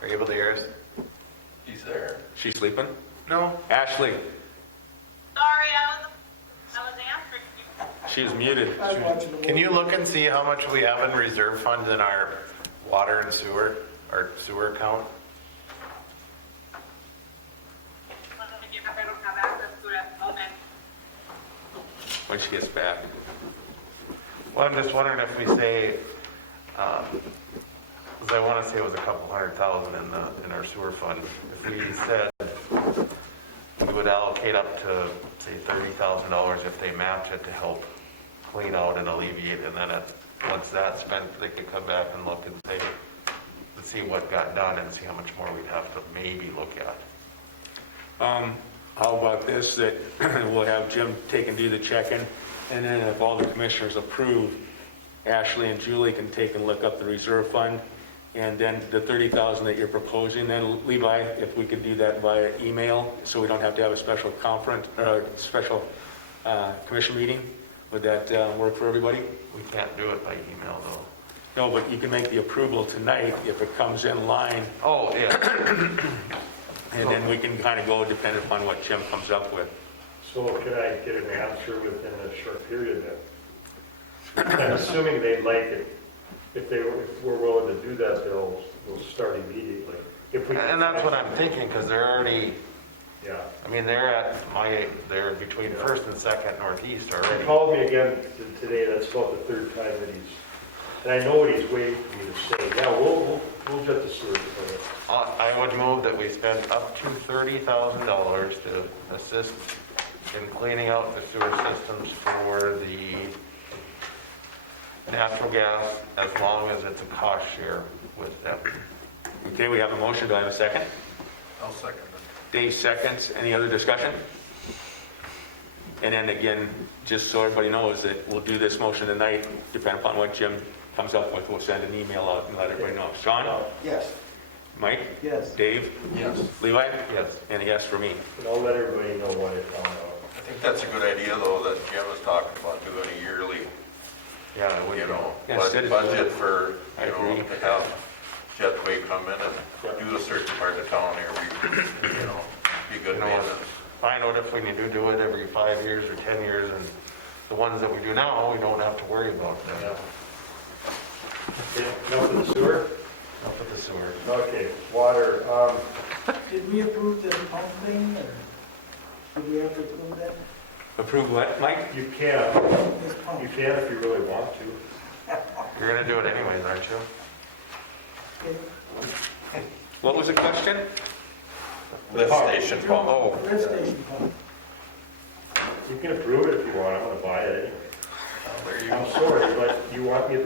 are you able to hear us? He's there. She's sleeping? No. Ashley, Sorry, I was answering you. she's muted. I was watching the Can you look and see how much we have in reserve funds in our water and sewer, our sewer account? Let me give up, I don't have access to it at the moment. When she gets back. Well, I'm just wondering if we say, because I want to say it was a couple $100,000 in our sewer fund. If we said we would allocate up to, say, $30,000 if they match it to help clean out and alleviate, and then once that's spent, they could come back and look and say, let's see what got done and see how much more we'd have to maybe look at. How about this, that we'll have Jim take and do the check-in, and then if all the commissioners approve, Ashley and Julie can take and look up the reserve fund, and then the $30,000 that you're proposing, then Levi, if we could do that via email, so we don't have to have a special conference, special commission meeting, would that work for everybody? We can't do it by email, though. No, but you can make the approval tonight if it comes in line, Oh, yeah. and then we can kind of go depending upon what Jim comes up with. So can I get an answer within a short period then? I'm assuming they'd like it. If we're willing to do that, they'll start immediately. If we And that's what I'm thinking, because they're already, Yeah. I mean, they're between First and Second Northeast He already. called me again today, that's about the third time that and I know what he's waiting for me to say. Yeah, we'll get the sewer for it. I would move that we spend up to $30,000 to assist in cleaning out the sewer systems for the natural gas, as long as it's a cost share with them. Okay, we have a motion, do I have a second? I'll second it. Dave seconds. Any other discussion? And then again, just so everybody knows that we'll do this motion tonight, depending upon what Jim comes up with, we'll send an email out and let everybody know. Sean? Yes. Mike? Yes. Dave? Yes. Levi? Yes. And a yes for me. And I'll let everybody know what I found out. I think that's a good idea, though, that Jim was talking about doing a yearly, Yeah, it would you know, Yeah, instead of- budget for, I you know, agree. to have Jetway come in and do a certain part of town here, you know, be good You know, maintenance. find out if we need to do it every 5 years or 10 years, and the ones that we do now, we don't have to worry about them. Yeah, enough of the sewer? Up with the sewer. Okay, water, Did we approve this pump thing, or did we have to approve that? Approve what, Mike? you can, This pump? you can if you really want to. You're gonna do it anyways, aren't you? What was the question? Lift station pump. Oh, Lift station pump. You can approve it if you want, I'm gonna buy it. There you I'm go. sorry, but you want the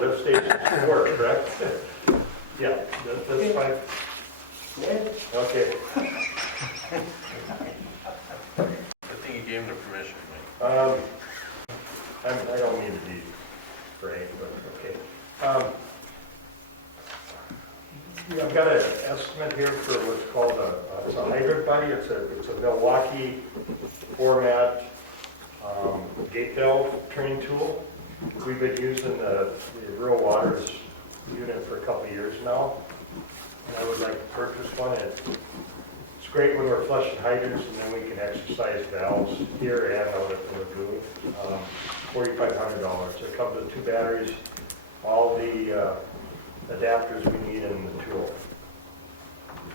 lift station to work, correct? Yeah, that's fine. Yeah. Okay. I think you gave him the permission, Mike. I don't mean to be frank, but okay. Yeah, I've got an estimate here for what's called it's a hybrid buddy. It's a Milwaukee format gate valve turning tool. We've been using the rural waters unit for a couple of years now, and I would like to purchase one. It's great when we're flushing hydrants, and then we can exercise valves here and out at the lagoon. $4,500. It comes with 2 batteries, all the adapters we need in the tool.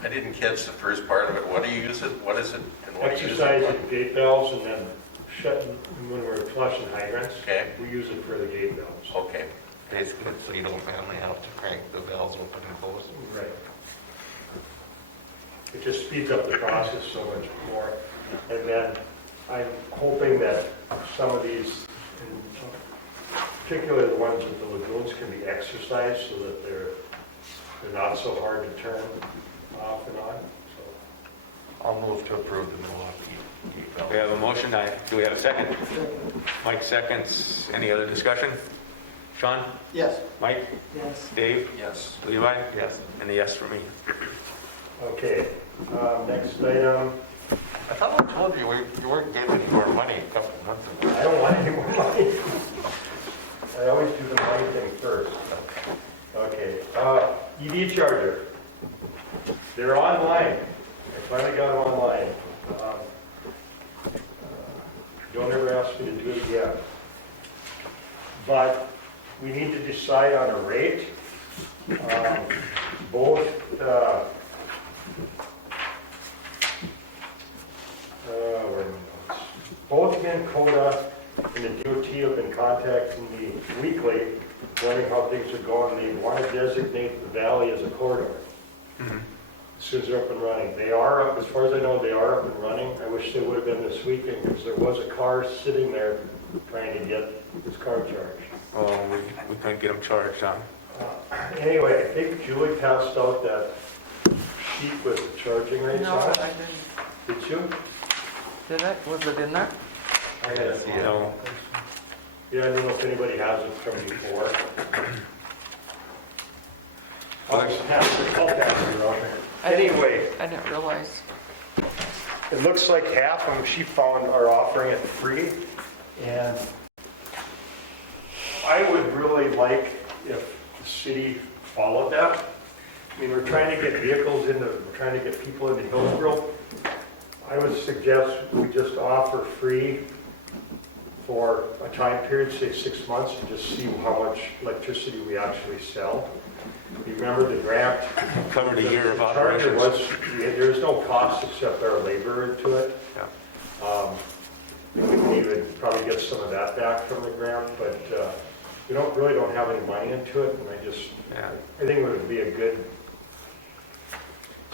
I didn't catch the first part of it. What do you use it? What is it? And what do you use it Exercise for? at gate valves, and then shutting when we're flushing hydrants. Okay. We use it for the gate valves. Okay. Basically, so you don't only have to crank the valves open and close. Right. It just speeds up the process so much more. And then I'm hoping that some of these, particularly the ones with the lagoons, can be exercised so that they're not so hard to turn off and on. So I'll move to approve the Milwaukee gate valve. we have a motion. Do we have a second? Mike seconds. Any other discussion? Sean? Yes. Mike? Yes. Dave? Yes. Levi? Yes. And a yes for me. Okay, next item. I thought I told you you weren't getting any more money a couple of months ago. I don't want any more money. I always do the money thing first. Okay, EV charger. They're online. I finally got them online. Don't ever ask me to do it again. But we need to decide on a rate. Both, both Minn Kota and the DOT have been contacting me weekly, wondering how things are going. They want to designate the valley as a corridor. As soon as they're up and running. They are up, as far as I know, they are up and running. I wish they would have been this weekend because there was a car sitting there trying to get his car charged. Oh, we couldn't get them charged, huh? Anyway, I think Julie passed out that sheet with the charging rates No, on I it. didn't. Did you? Did it? Was it in there? I didn't see it. No. Yeah, I don't know if anybody has it from before. I'll pass it around. Anyway, I didn't realize. it looks like half of them she found are offering it free. And I would really like if the city followed that. I mean, we're trying to get vehicles we're trying to get people into Hillsborough. I would suggest we just offer free for a time period, say 6 months, and just see how much electricity we actually sell. You remember the grant? Covered a year of The charger operations. there's no cost except our labor into it. Yeah. We can even probably get some of that back from the grant, but we really don't have any money into it, and Yeah. I think it would be a good.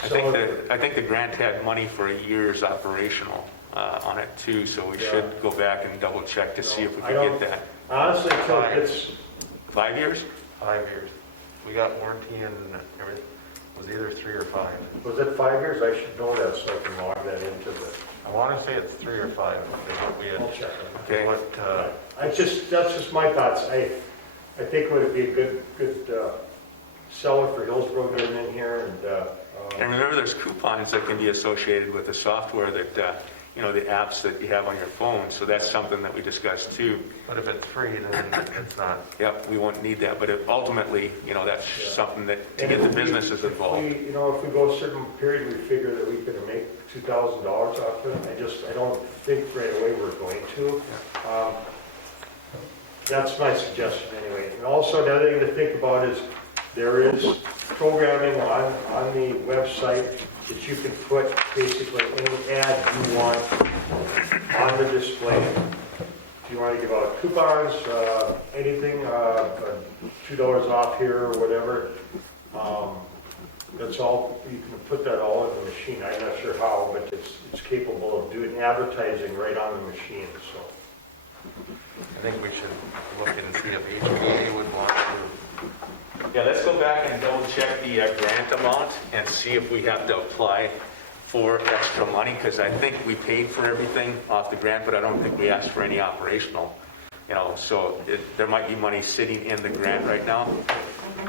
I think the grant had money for a year's operational on it too, so we Yeah. should go back and double check to see if we I can don't- get that. Honestly, until it gets, 5 years? 5 years. We got warranty and everything. It was either 3 or 5. was it 5 years? I should know that so I can log that into the, I want to say it's 3 or 5. We I'll had check it. Okay. That's just my thoughts. I think it would be a good seller for Hillsborough getting in here, And remember, there's coupons that can be associated with the software that, the apps that you have on your phone, so that's something that we discussed too. But if it's free, then it's not. Yep, we won't need that, but ultimately, that's Yeah. something that, to And get the if we- businesses involved. If we go a certain period, we figure that we could make $2,000 off of it. I don't think right away we're going to. That's my suggestion anyway. And also, another thing to think about is there is programming on the website that you can put basically any ad you want on the display. If you want to give out coupons, anything, $2 off here or whatever, That's all, you can put that all in the machine. I'm not sure how, but it's capable of doing advertising right on the machine, so. I think we should look and see if HPA would want to. Yeah, let's go back and double check the grant amount and see if we have to apply for extra money, because I think we paid for everything off the grant, but I don't think we asked for any operational, so there might be money sitting in the grant right now.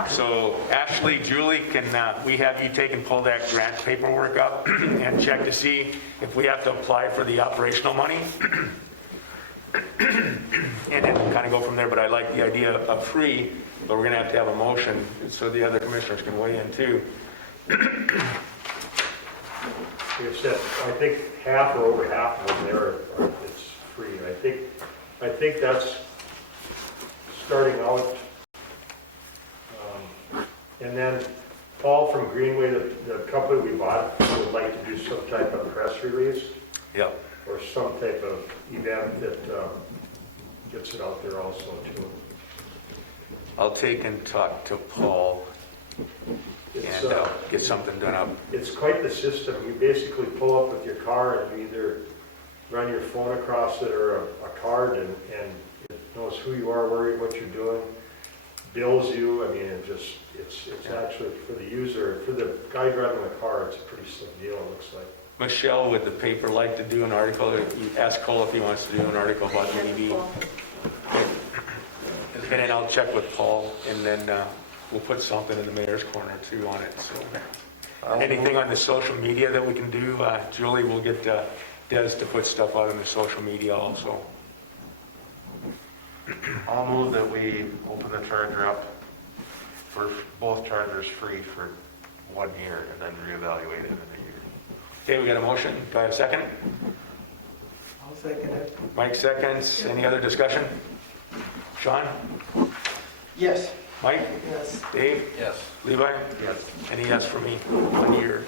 So Ashley, Julie, can we have you take and pull that grant paperwork up and check to see if we have to apply for the operational money? And then kind of go from there, but I like the idea of free, but we're gonna have to have a motion so the other commissioners can weigh in too. It's that, I think half or over half of them there it's free. I think that's starting out. And then Paul from Greenway, the company we bought, would like to do some type of press release Yep. or some type of event that gets it out there also too. I'll take and talk to Paul It's, and get something done up. It's quite the system. You basically pull up with your car and you either run your phone across it or a card and it knows who you are, what you're doing, bills you. I mean, it's actually for the user, for the guy driving the car, it's a pretty slick deal, it looks like. Michelle, would the paper like to do an article? You ask Cole if he wants to do an article about the EV. And then I'll check with Paul, and then we'll put something in the mayor's corner too on it. So, anything on the social media that we can do, Julie, we'll get Des to put stuff out on the social media also. I'll move that we open the charger up for both chargers free for 1 year and then reevaluate it in a year. Okay, we got a motion. Do I have a second? I'll second it. Mike seconds. Any other discussion? Sean? Yes. Mike? Yes. Dave? Yes. Levi? Yes. Any yes for me? 1 year.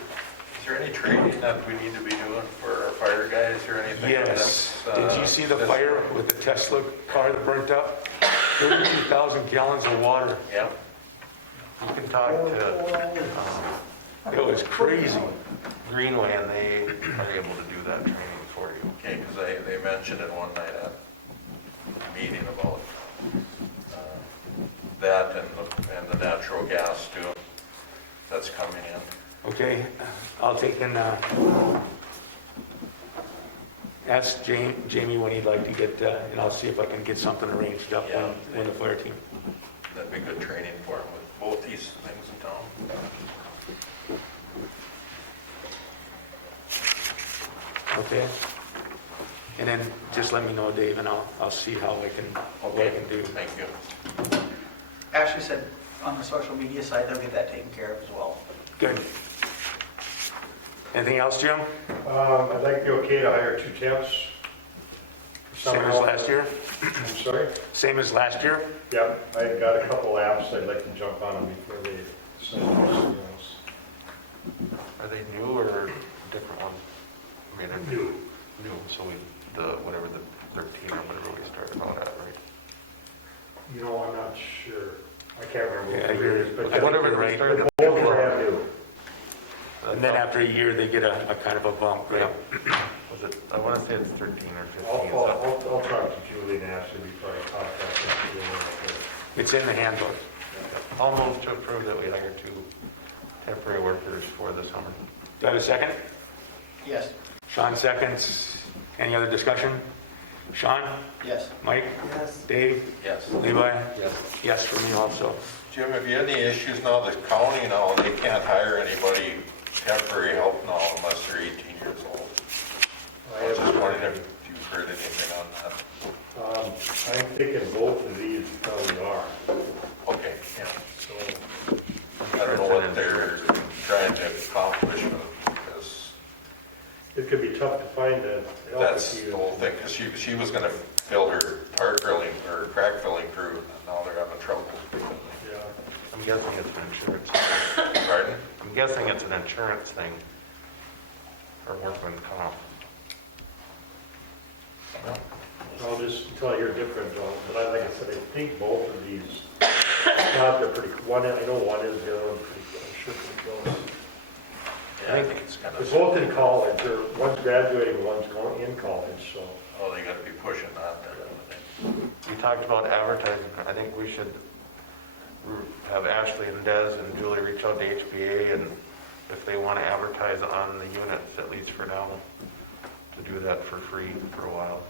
Is there any training that we need to be doing for our fire guys or anything? Yes. That's, Did you see the that's- fire with the Tesla car that burnt up? 32,000 gallons of water. Yeah. You can talk to It was crazy. Greenway and they are able to do that training for you. Okay, because they mentioned it one night at a meeting about that and the natural gas too that's coming in. Okay, I'll take and ask Jamie when he'd like to get, and I'll see if I can get something arranged up Yeah. when the fire team. That'd be good training for them with both these things in town. Okay? And then just let me know, Dave, and I'll see how I can, what I can do. Thank you. Ashley said on the social media side, they'll get that taken care of as well. Good. Anything else, Jim? I'd like the okay to hire 2 temps. Same as last year? I'm sorry? Same as last year? Yeah, I got a couple apps. I'd like to jump on them before they send us. Are they new or different ones? I mean, they're new. New, so whatever the 13 or whatever we started out at, right? You know, I'm not sure. I can't remember. Yeah, what it is, but whatever we rate. started. both are new. And then after a year, they get a kind of a bump, right? Was it, I want to say it's 13 or 15. I'll talk to Julie and Ashley before I contact them. It's in the handbook. I'll move to approve that we hire 2 temporary workers for the summer. Do I have a second? Yes. Sean seconds. Any other discussion? Sean? Yes. Mike? Yes. Dave? Yes. Levi? Yes. Yes for me also. Jim, have you had any issues now, the county now, they can't hire anybody temporary help now unless they're 18 years old? I was just wondering if you've heard anything on that. I'm thinking both of these probably are. Okay, yeah. So I don't know what they're trying to accomplish because it could be tough to find a help that's if the you. whole thing. Because she was going to fill her tar filling or crack filling crew, and now they're having trouble. Yeah. I'm guessing it's an insurance. Pardon? I'm guessing it's an insurance thing. Or workman comp. No. I'll just tell you you're different, John, but like I said, I think both of these, they're pretty, I know one is, the other one pretty, I'm sure pretty close. Yeah, I think it's kind They're of, both in college, or one's graduating, one's going in college, so. oh, they gotta be pushing that then, I would think. We talked about advertising. I think we should have Ashley and Des and Julie reach out to HBA, and if they want to advertise on the units, at least for now, to do that for free for a while.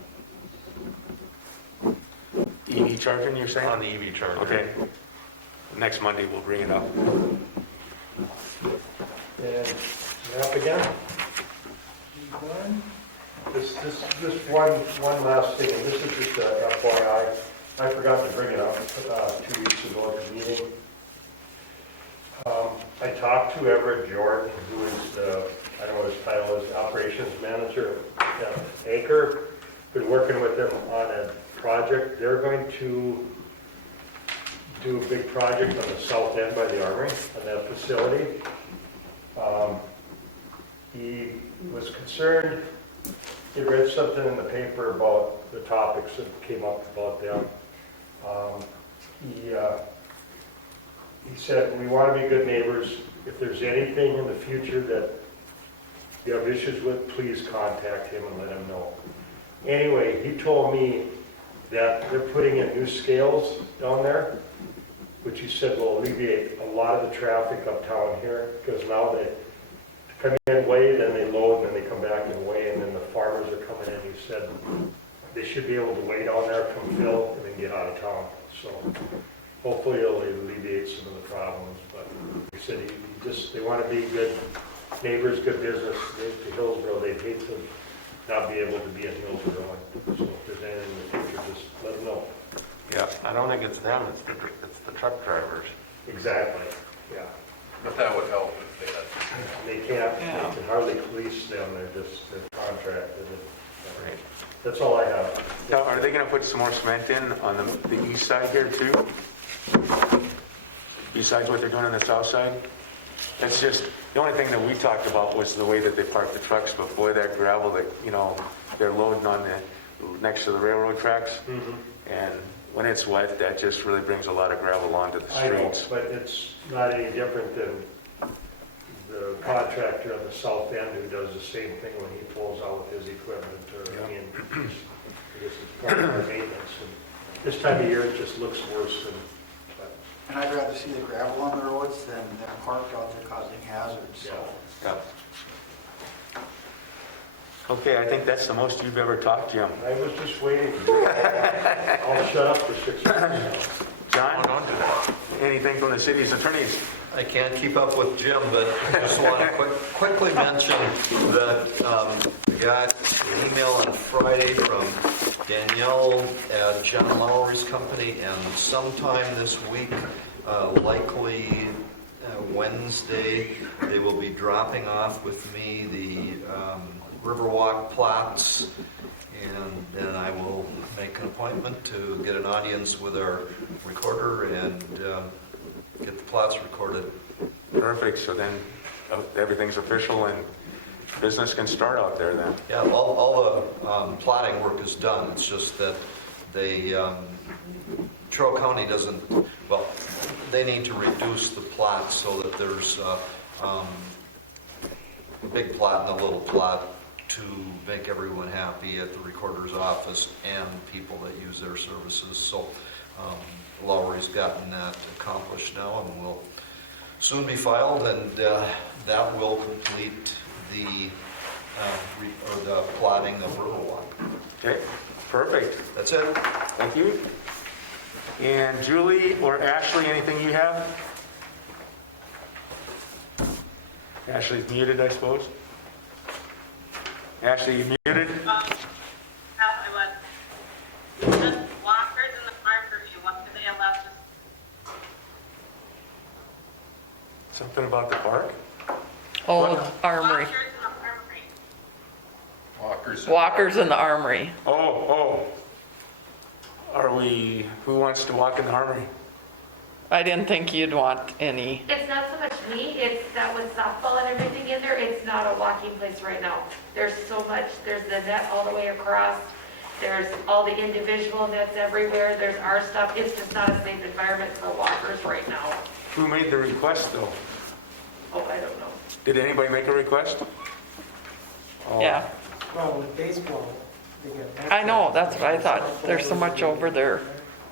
EV charging, you're saying? On the EV charger. Okay. Next Monday, we'll bring it up. And up again. This one last thing, and this is just a FYI. I forgot to bring it up 2 weeks ago at the meeting. I talked to Everett Jordan, who is the, I don't know what his title is, operations manager at Anchor. Been working with them on a project. They're going to do a big project on the south end by the Armory, on that facility. He was concerned, he read something in the paper about the topics that came up about them. He said, we want to be good neighbors. If there's anything in the future that you have issues with, please contact him and let him know. Anyway, he told me that they're putting in new scales down there, which he said will alleviate a lot of the traffic uptown here, because now they come in, weigh, then they load, and then they come back and weigh, and then the farmers are coming in. He said they should be able to weigh down there, come fill, and then get out of town. So hopefully it'll alleviate some of the problems. But he said they want to be good neighbors, good business. To Hillsborough, they'd hate to not be able to be in Hillsborough. So if there's anything in the future, just let them know. Yeah, I don't think it's them, it's the truck drivers. Exactly, yeah. But that would help if they had. They can't, Yeah. they can hardly police them, they're contracted. Right. That's all I have. Now, are they gonna put some more cement in on the east side here too? Besides what they're doing on the south side? It's just, the only thing that we talked about was the way that they park the trucks, but boy, that gravel that, they're loading on next to the railroad tracks. And when it's wet, that just really brings a lot of gravel onto the I know, streets. but it's not any different than the contractor on the south end who does the same thing when he pulls out with his equipment. I guess it's part of our maintenance. And this time of year, it just looks worse. And I'd rather see the gravel on the roads than parked out there causing hazards, so. Yeah. Okay, I think that's the most you've ever talked, Jim. I was just waiting. I'll shut up for 6 minutes. John, Don't do that. anything from the city's attorneys? I can't keep up with Jim, but I just want to quickly mention that we got an email on Friday from Danielle at John Lowry's company, and sometime this week, likely Wednesday, they will be dropping off with me the Riverwalk plots, and then I will make an appointment to get an audience with our recorder and get the plots recorded. Perfect, so then everything's official and business can start out there then. Yeah, all the plotting work is done. It's just that they, Trumbull County doesn't, well, they need to reduce the plot so that there's a big plot and a little plot to make everyone happy at the recorder's office and people that use their services. So Lowry's gotten that accomplished now and will soon be filed, and that will complete the plotting of Riverwalk. Okay, perfect. That's it. Thank you. And Julie or Ashley, anything you have? Ashley's muted, I suppose. Ashley, you muted? I was. Just walkers in the farm review, what do they have left? Something about the park? Oh, the armory. Walkers in the armory. Walkers. Walkers in the armory. Oh. Who wants to walk in the armory? I didn't think you'd want any. It's not so much me, it's that with softball and everything in there, it's not a walking place right now. There's so much, there's the net all the way across, there's all the individual nets everywhere, there's our stuff. It's just not a safe environment for walkers right now. Who made the request though? Oh, I don't know. Did anybody make a request? Oh, Yeah, Well, with baseball, they got. I know, that's what I thought. There's so much over there.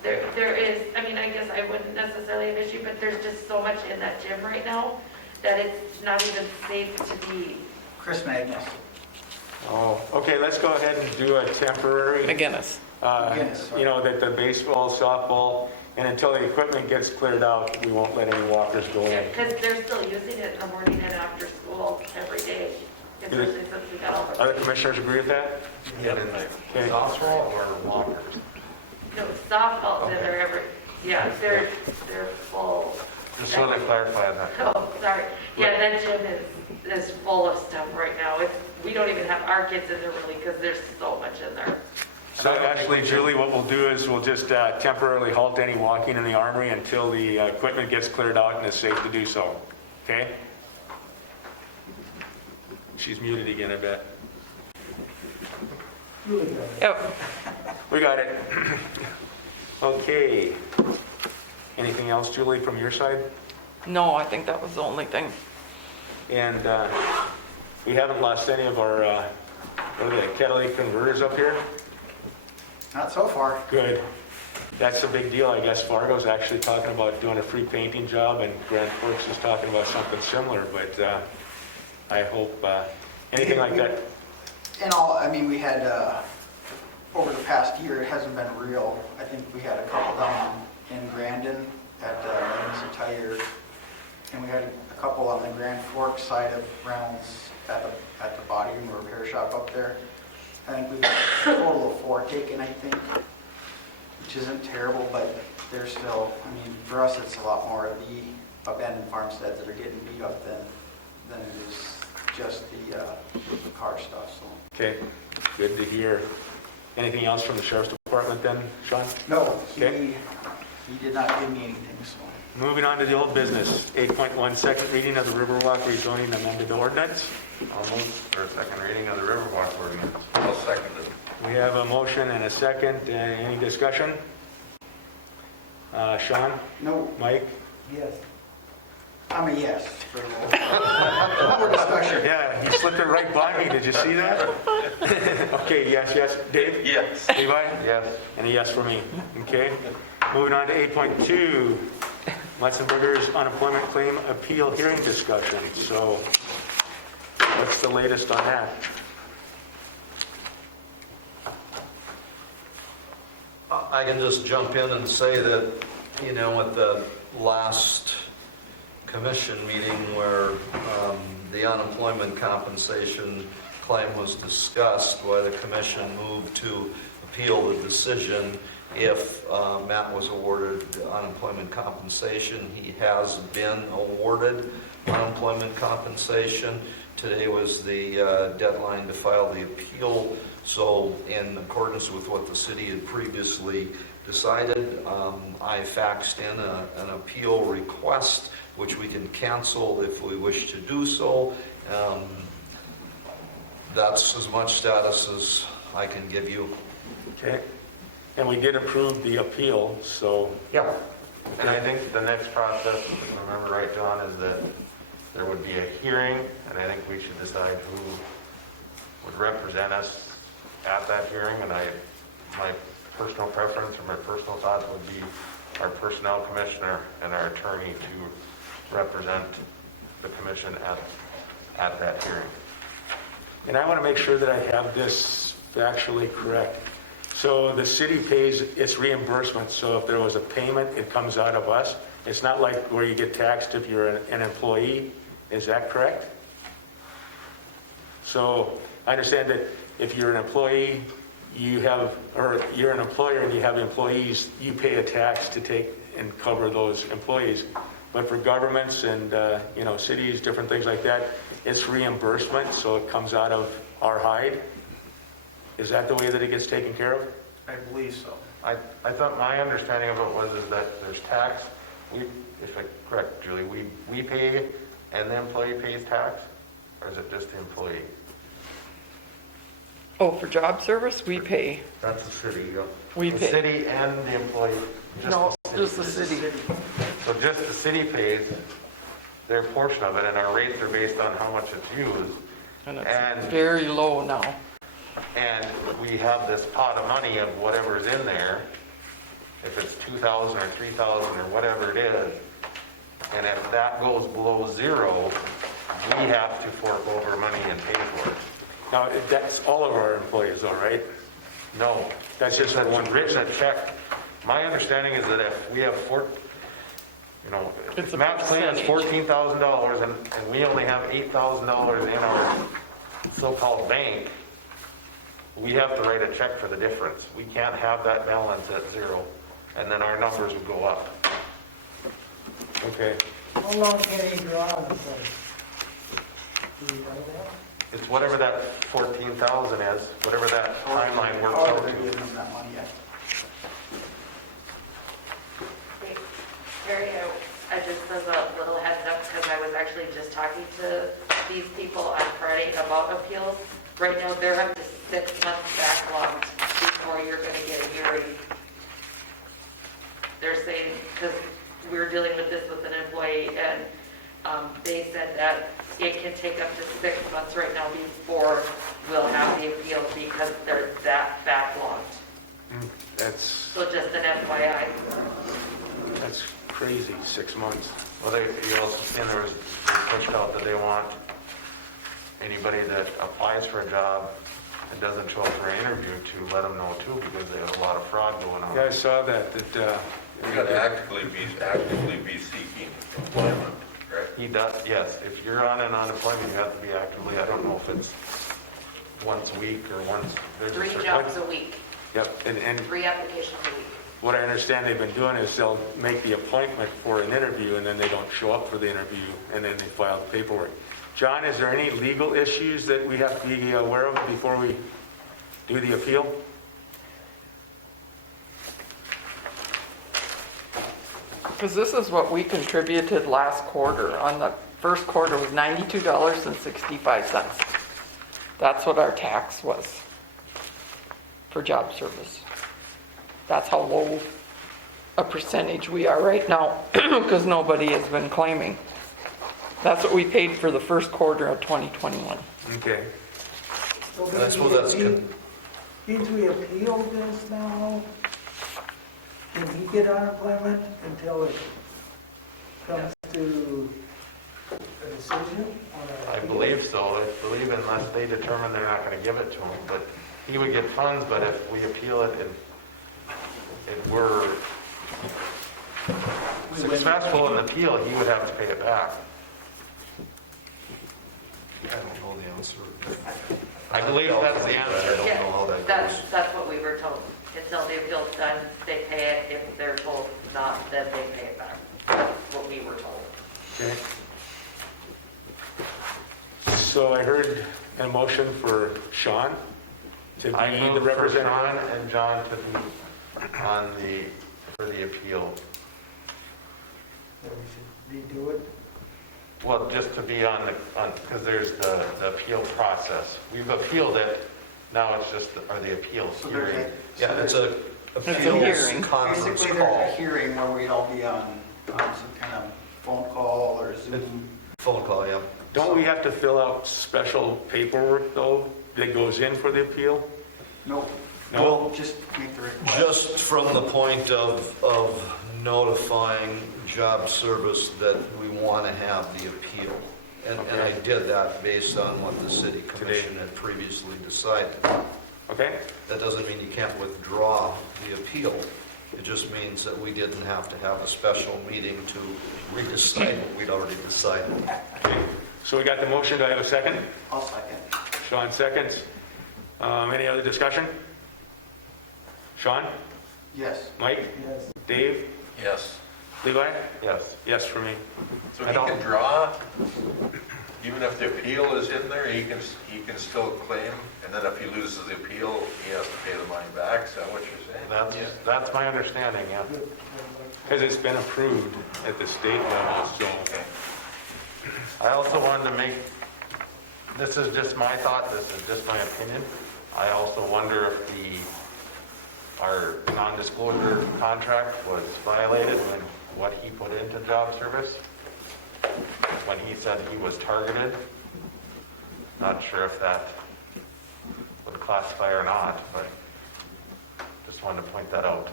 There is, I mean, I guess I wouldn't necessarily have issue, but there's just so much in that gym right now that it's not even safe to be. Chris Magnus. Oh, okay, let's go ahead and do a temporary, McGinnis. you know, that the baseball, softball, and until the equipment gets cleared out, we won't let any walkers go in. Because they're still using it in the morning and after school every day, especially since we got all the. Other commissioners agree with that? Okay. Softball or walkers? No, softball's in there every, yeah, they're full. Just want to clarify that. Oh, sorry. Yeah, that gym is full of stuff right now. We don't even have our kids in there really because there's so much in there. So actually, Julie, what we'll do is we'll just temporarily halt any walking in the armory until the equipment gets cleared out and is safe to do so. Okay? She's muted again, I bet. Really good. Yep, We got it. Okay. Anything else, Julie, from your side? no, I think that was the only thing. And we haven't lost any of our, what are they, catalytic converters up here? Not so far. Good. That's a big deal, I guess. Fargo's actually talking about doing a free painting job, and Grand Forks is talking about something similar, but I hope anything like that. And all, I mean, we had, over the past year, it hasn't been real. I think we had a couple down in Grandin at Levinson Tire, and we had a couple on the Grand Forks side of Rounds at the body room repair shop up there. I think we've got a total of 4 taken, I think, which isn't terrible, but they're still, I mean, for us, it's a lot more of the abandoned farmsteads that are getting beat up than it is just the car stuff, so. Okay, good to hear. Anything else from the sheriff's department then, Sean? No, Okay. he did not give me anything, so. Moving on to the old business, 8.1, second reading of the Riverwalk rezoning amended ordinance. I'll move for a second reading of the Riverwalk ordinance. I'll second it. We have a motion and a second. Any discussion? Sean? No, Mike? Yes. I'm a yes for the most part. No more discussion. Yeah, he slipped it right by me. Did you see that? Okay, yes. Dave? Yes. Levi? Yes. And a yes for me. Okay. Moving on to 8.2, Letzenberger's unemployment claim appeal hearing discussion. So what's the latest on that? I can just jump in and say that, you know, at the last commission meeting where the unemployment compensation claim was discussed, why the commission moved to appeal the decision if Matt was awarded unemployment compensation. He has been awarded unemployment compensation. Today was the deadline to file the appeal. So in accordance with what the city had previously decided, I faxed in an appeal request, which we can cancel if we wish to do so. That's as much status as I can give you. Okay. And we did approve the appeal, so Yeah. And I think the next process, if I remember right, John, is that there would be a hearing, and I think we should decide who would represent us at that hearing. And my personal preference or my personal thoughts would be our personnel commissioner and our attorney to represent the commission at that hearing. And I want to make sure that I have this factually correct. So the city pays its reimbursement, so if there was a payment, it comes out of us. It's not like where you get taxed if you're an employee. Is that correct? So I understand that if you're an employee, or you're an employer and you have employees, you pay a tax to take and cover those employees. But for governments and, cities, different things like that, it's reimbursement, so it comes out of our hide. Is that the way that it gets taken care of? I believe so. I thought my understanding of it was is that there's tax. If I'm correct, Julie, we pay and the employee pays tax, or is it just the employee? Oh, for job service, we pay. That's the city, yeah. We The pay. city and the employee? No, just the city. So just the city pays, their portion of it, and our rates are based on how much it's used. And And- it's very low now. And we have this pot of money of whatever's in there, if it's 2,000 or 3,000 or whatever it is, and if that goes below zero, we have to fork over money and pay for it. Now, that's all of our employees, all right? No, That's just it's one written a check. My understanding is that if we have It's a match plan is percentage. $14,000 and we only have $8,000 in our so-called bank, we have to write a check for the difference. We can't have that balance at zero, and then our numbers would go up. Okay. How long can he draw on the place? Do you know that? It's whatever that 14,000 is, whatever that timeline works How out are they to. giving them that money yet? Terry, I just as a little heads up, because I was actually just talking to these people on Friday about appeals. Right now, they're up to 6 months backlogged before you're gonna get a hearing. They're saying, because we were dealing with this with an employee, and they said that it can take up to 6 months right now before we'll have the appeal because they're that backlogged. That's So just an FYI. crazy, 6 months. Well, you also, and there was pushed out that they want anybody that applies for a job and doesn't show up for an interview to let them know too, because they have a lot of fraud going on. Yeah, I saw that, You gotta actively be seeking employment, right? He does, yes. If you're on an unemployment, you have to be actively, I don't know if it's once a week or once, there's a 3 certain. jobs a week, Yep, and 3 applications a week. what I understand they've been doing is they'll make the appointment for an interview, and then they don't show up for the interview, and then they file the paperwork. John, is there any legal issues that we have to be aware of before we do the appeal? Because this is what we contributed last quarter. On the first quarter was $92.65. That's what our tax was for job service. That's how low a percentage we are right now, because nobody has been claiming. That's what we paid for the first quarter of 2021. Okay. So And I suppose that's Did we appeal this now? Can he get unemployment until it comes to a decision on a? I believe so. I believe unless they determine they're not going to give it to him, but he would get funds, but if we appeal it and we're successful in the appeal, he would have to pay it back. I don't know the answer. I believe that's the I answer. don't know how that goes. That's what we were told. Until the appeal's done, they pay it. If they're told not, then they pay it back. That's what we were told. Okay. So I heard a motion for Sean to I be move the for representative. Sean and John to be for the appeal. That we should redo it? Well, just to be because there's the appeal process. We've appealed it, now it's just, the appeals So there's hearing. Yeah, it's a hearing. appeals conference Basically, there's a call. hearing where we'd all be on some kind of phone call or Zoom. Phone call, yeah. Don't we have to fill out special paperwork, though, that goes in for the appeal? Nope. No? Just make the request. Just from the point of notifying job service that we want to have the appeal. And I did that based on what the city commission had previously decided. Okay? That doesn't mean you can't withdraw the appeal. It just means that we didn't have to have a special meeting to re-decide what we'd already decided. So we got the motion, do I have a second? I'll second. Sean seconds. Any other discussion? Sean? Yes. Mike? Yes. Dave? Yes. Levi? Yes. Yes for me. So I he don't- can draw, even if the appeal is in there, he can still claim, and then if he loses the appeal, he has to pay the money back, is that what you're saying? That's my understanding, yeah. Because it's been approved at the state level, so. I also wanted to make, this is just my thought, this is just my opinion. I also wonder if our non-disclosure contract was violated when what he put into job service. when he said he was targeted. Not sure if that would classify or not, but just wanted to point that out.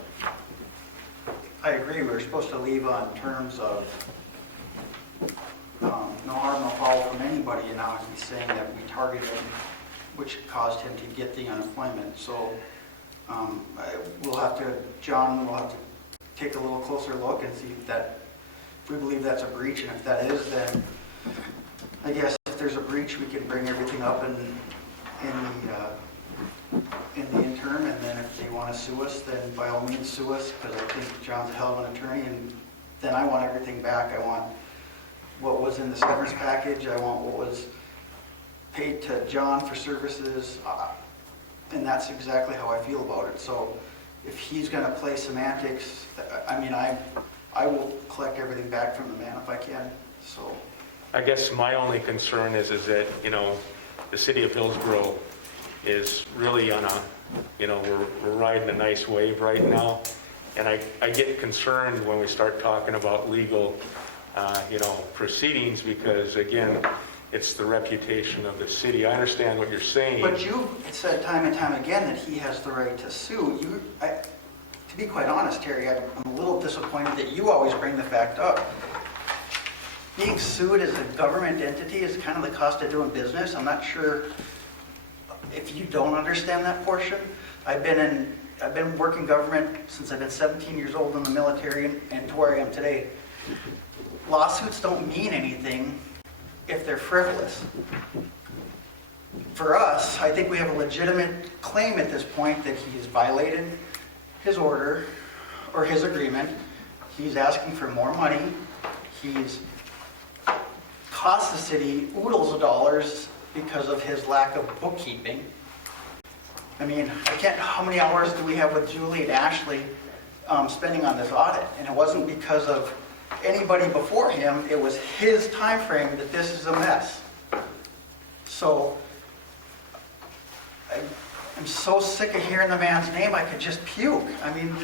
I agree, we were supposed to leave on terms of no harm, no foul from anybody, and now he's saying that we targeted him, which caused him to get the unemployment. So John will have to take a little closer look and see if we believe that's a breach, and if that is, then I guess if there's a breach, we can bring everything up in the interim, and then if they want to sue us, then by all means sue us, because I think John's a hell of an attorney, and then I want everything back. I want what was in the severance package, I want what was paid to John for services, and that's exactly how I feel about it. So if he's going to play semantics, I mean, I will collect everything back from the man if I can, so. I guess my only concern is that, you know, the city of Hillsborough is really on a, you know, we're riding a nice wave right now. And I get concerned when we start talking about legal, you know, proceedings, because again, it's the reputation of the city. I understand what you're saying. But you've said time and time again that he has the right to sue. To be quite honest, Terry, I'm a little disappointed that you always bring the fact up. Being sued as a government entity is kind of the cost of doing business. I'm not sure if you don't understand that portion. I've been working government since I've been 17 years old in the military and to where I am today. Lawsuits don't mean anything if they're frivolous. For us, I think we have a legitimate claim at this point that he has violated his order or his agreement. He's asking for more money. He's cost the city oodles of dollars because of his lack of bookkeeping. I mean, how many hours do we have with Julie and Ashley spending on this audit? And it wasn't because of anybody before him, it was his time frame that this is a mess. So I'm so sick of hearing the man's name, I could just puke. I mean,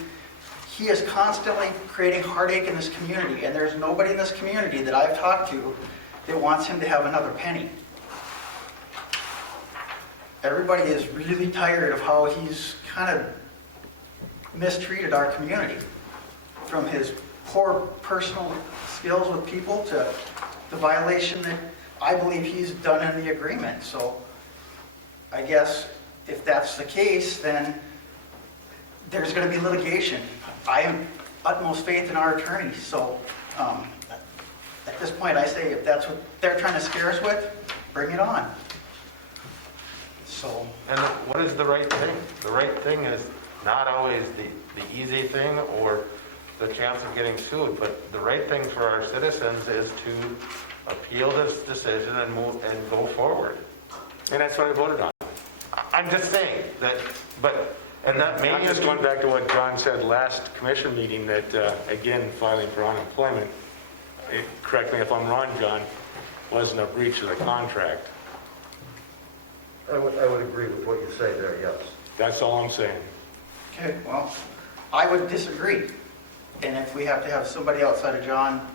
he is constantly creating heartache in this community, and there's nobody in this community that I've talked to that wants him to have another penny. Everybody is really tired of how he's kind of mistreated our community, from his poor personal skills with people to the violation that I believe he's done in the agreement. So I guess if that's the case, then there's going to be litigation. I have utmost faith in our attorneys. So at this point, I say if that's what they're trying to scare us with, bring it on. So. And what is the right thing? The right thing is not always the easy thing or the chance of getting sued, but the right thing for our citizens is to appeal this decision and move and go forward. And that's what I voted on. I'm just saying that, I'm just going back to what John said last commission meeting, that again, filing for unemployment, correct me if I'm wrong, John, wasn't a breach of the contract. I would agree with what you say there, yes. That's all I'm saying. Okay, well, I would disagree. And if we have to have somebody outside of John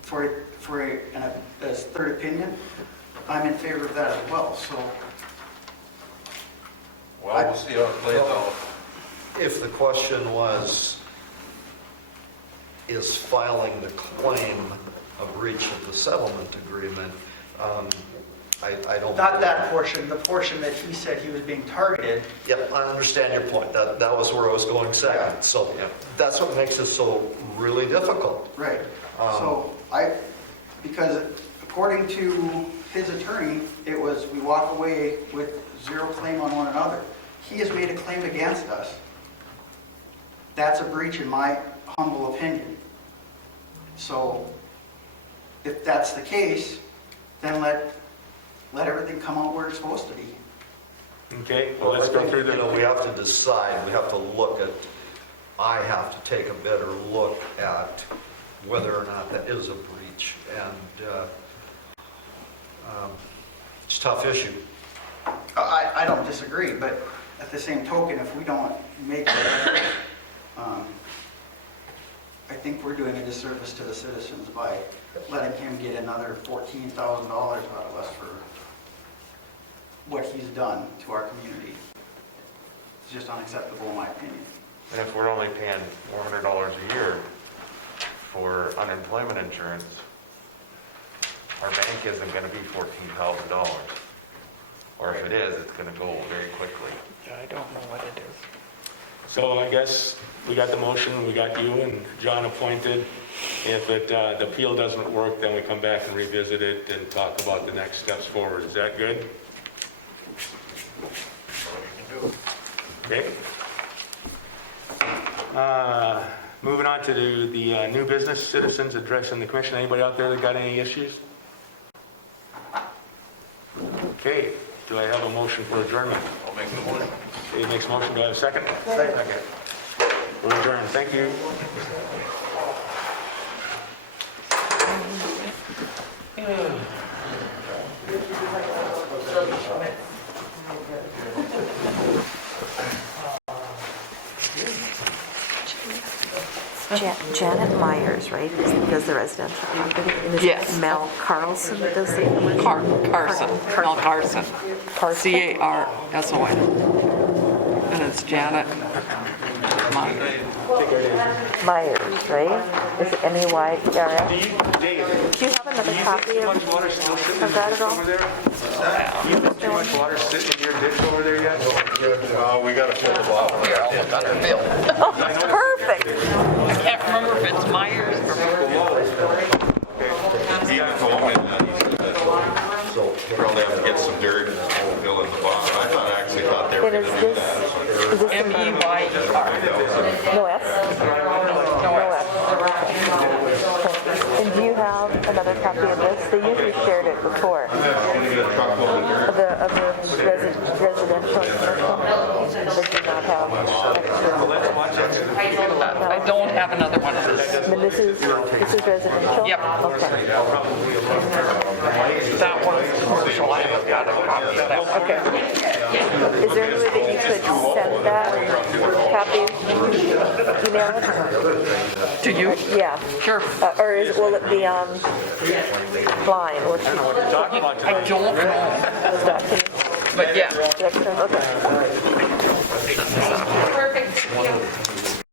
for a third opinion, I'm in favor of that as well. So, Well, we'll see how it plays out. If the question is filing the claim a breach of the settlement agreement, I don't... not that portion, the portion that he said he was being targeted. Yep, I understand your point. That was where I was going second. So that's what makes it so really difficult. Right. Because according to his attorney, it was we walk away with zero claim on one another. He has made a claim against us. That's a breach in my humble opinion. So if that's the case, then let everything come out where it's supposed to be. Okay, well, let's go through the... We have to decide, we have to look at, I have to take a better look at whether or not that is a breach. And it's a tough issue. I don't disagree, but at the same token, if we don't make it, I think we're doing a disservice to the citizens by letting him get another $14,000 out of us for what he's done to our community. It's just unacceptable in my opinion. And if we're only paying $400 a year for unemployment insurance, our bank isn't gonna be $14,000. Or if it is, it's gonna go very quickly. I don't know what it is. So I guess we got the motion, we got you and John appointed. If the appeal doesn't work, then we come back and revisit it and talk about the next steps forward. Is that good? Okay. Moving on to the new business, citizens addressing the commission. Anybody out there that got any issues? Okay, do I have a motion for adjournment? I'll make the motion. Dave makes a motion, do I have a second? Second. We're adjourned, thank you. Janet Myers, right, does the residential property? And is it Yes. Mel Carlson that does the commercial? Carson, Mel Carson. Carson. And it's Janet Meyer. Myers, right? Is it M-E-Y-R-S? Do you have another copy of that at all? Over there? You have too much water sitting in your ditch over there yet? We gotta pull the bottom. Here, I'll look under Bill. Oh, that's perfect. I can't remember if it's Myers or... He told me that so probably have to get some dirt and fill in the bottom. I actually thought they were And gonna do that. is this M-E-Y-E-R. no S? No S. And do you have another copy of this? They usually shared it before. Of the residential and commercial? They do not have extra. I don't have another one of this. And this is residential? Yep. Okay. That one's commercial, I haven't got a copy of that one. Okay. Is there any way that you could send that copy? Email it? To you? Yeah. Sure. Or will it be line? Or I don't know what you're talking about I tonight. don't know, those documents? but yeah. Okay. Perfect.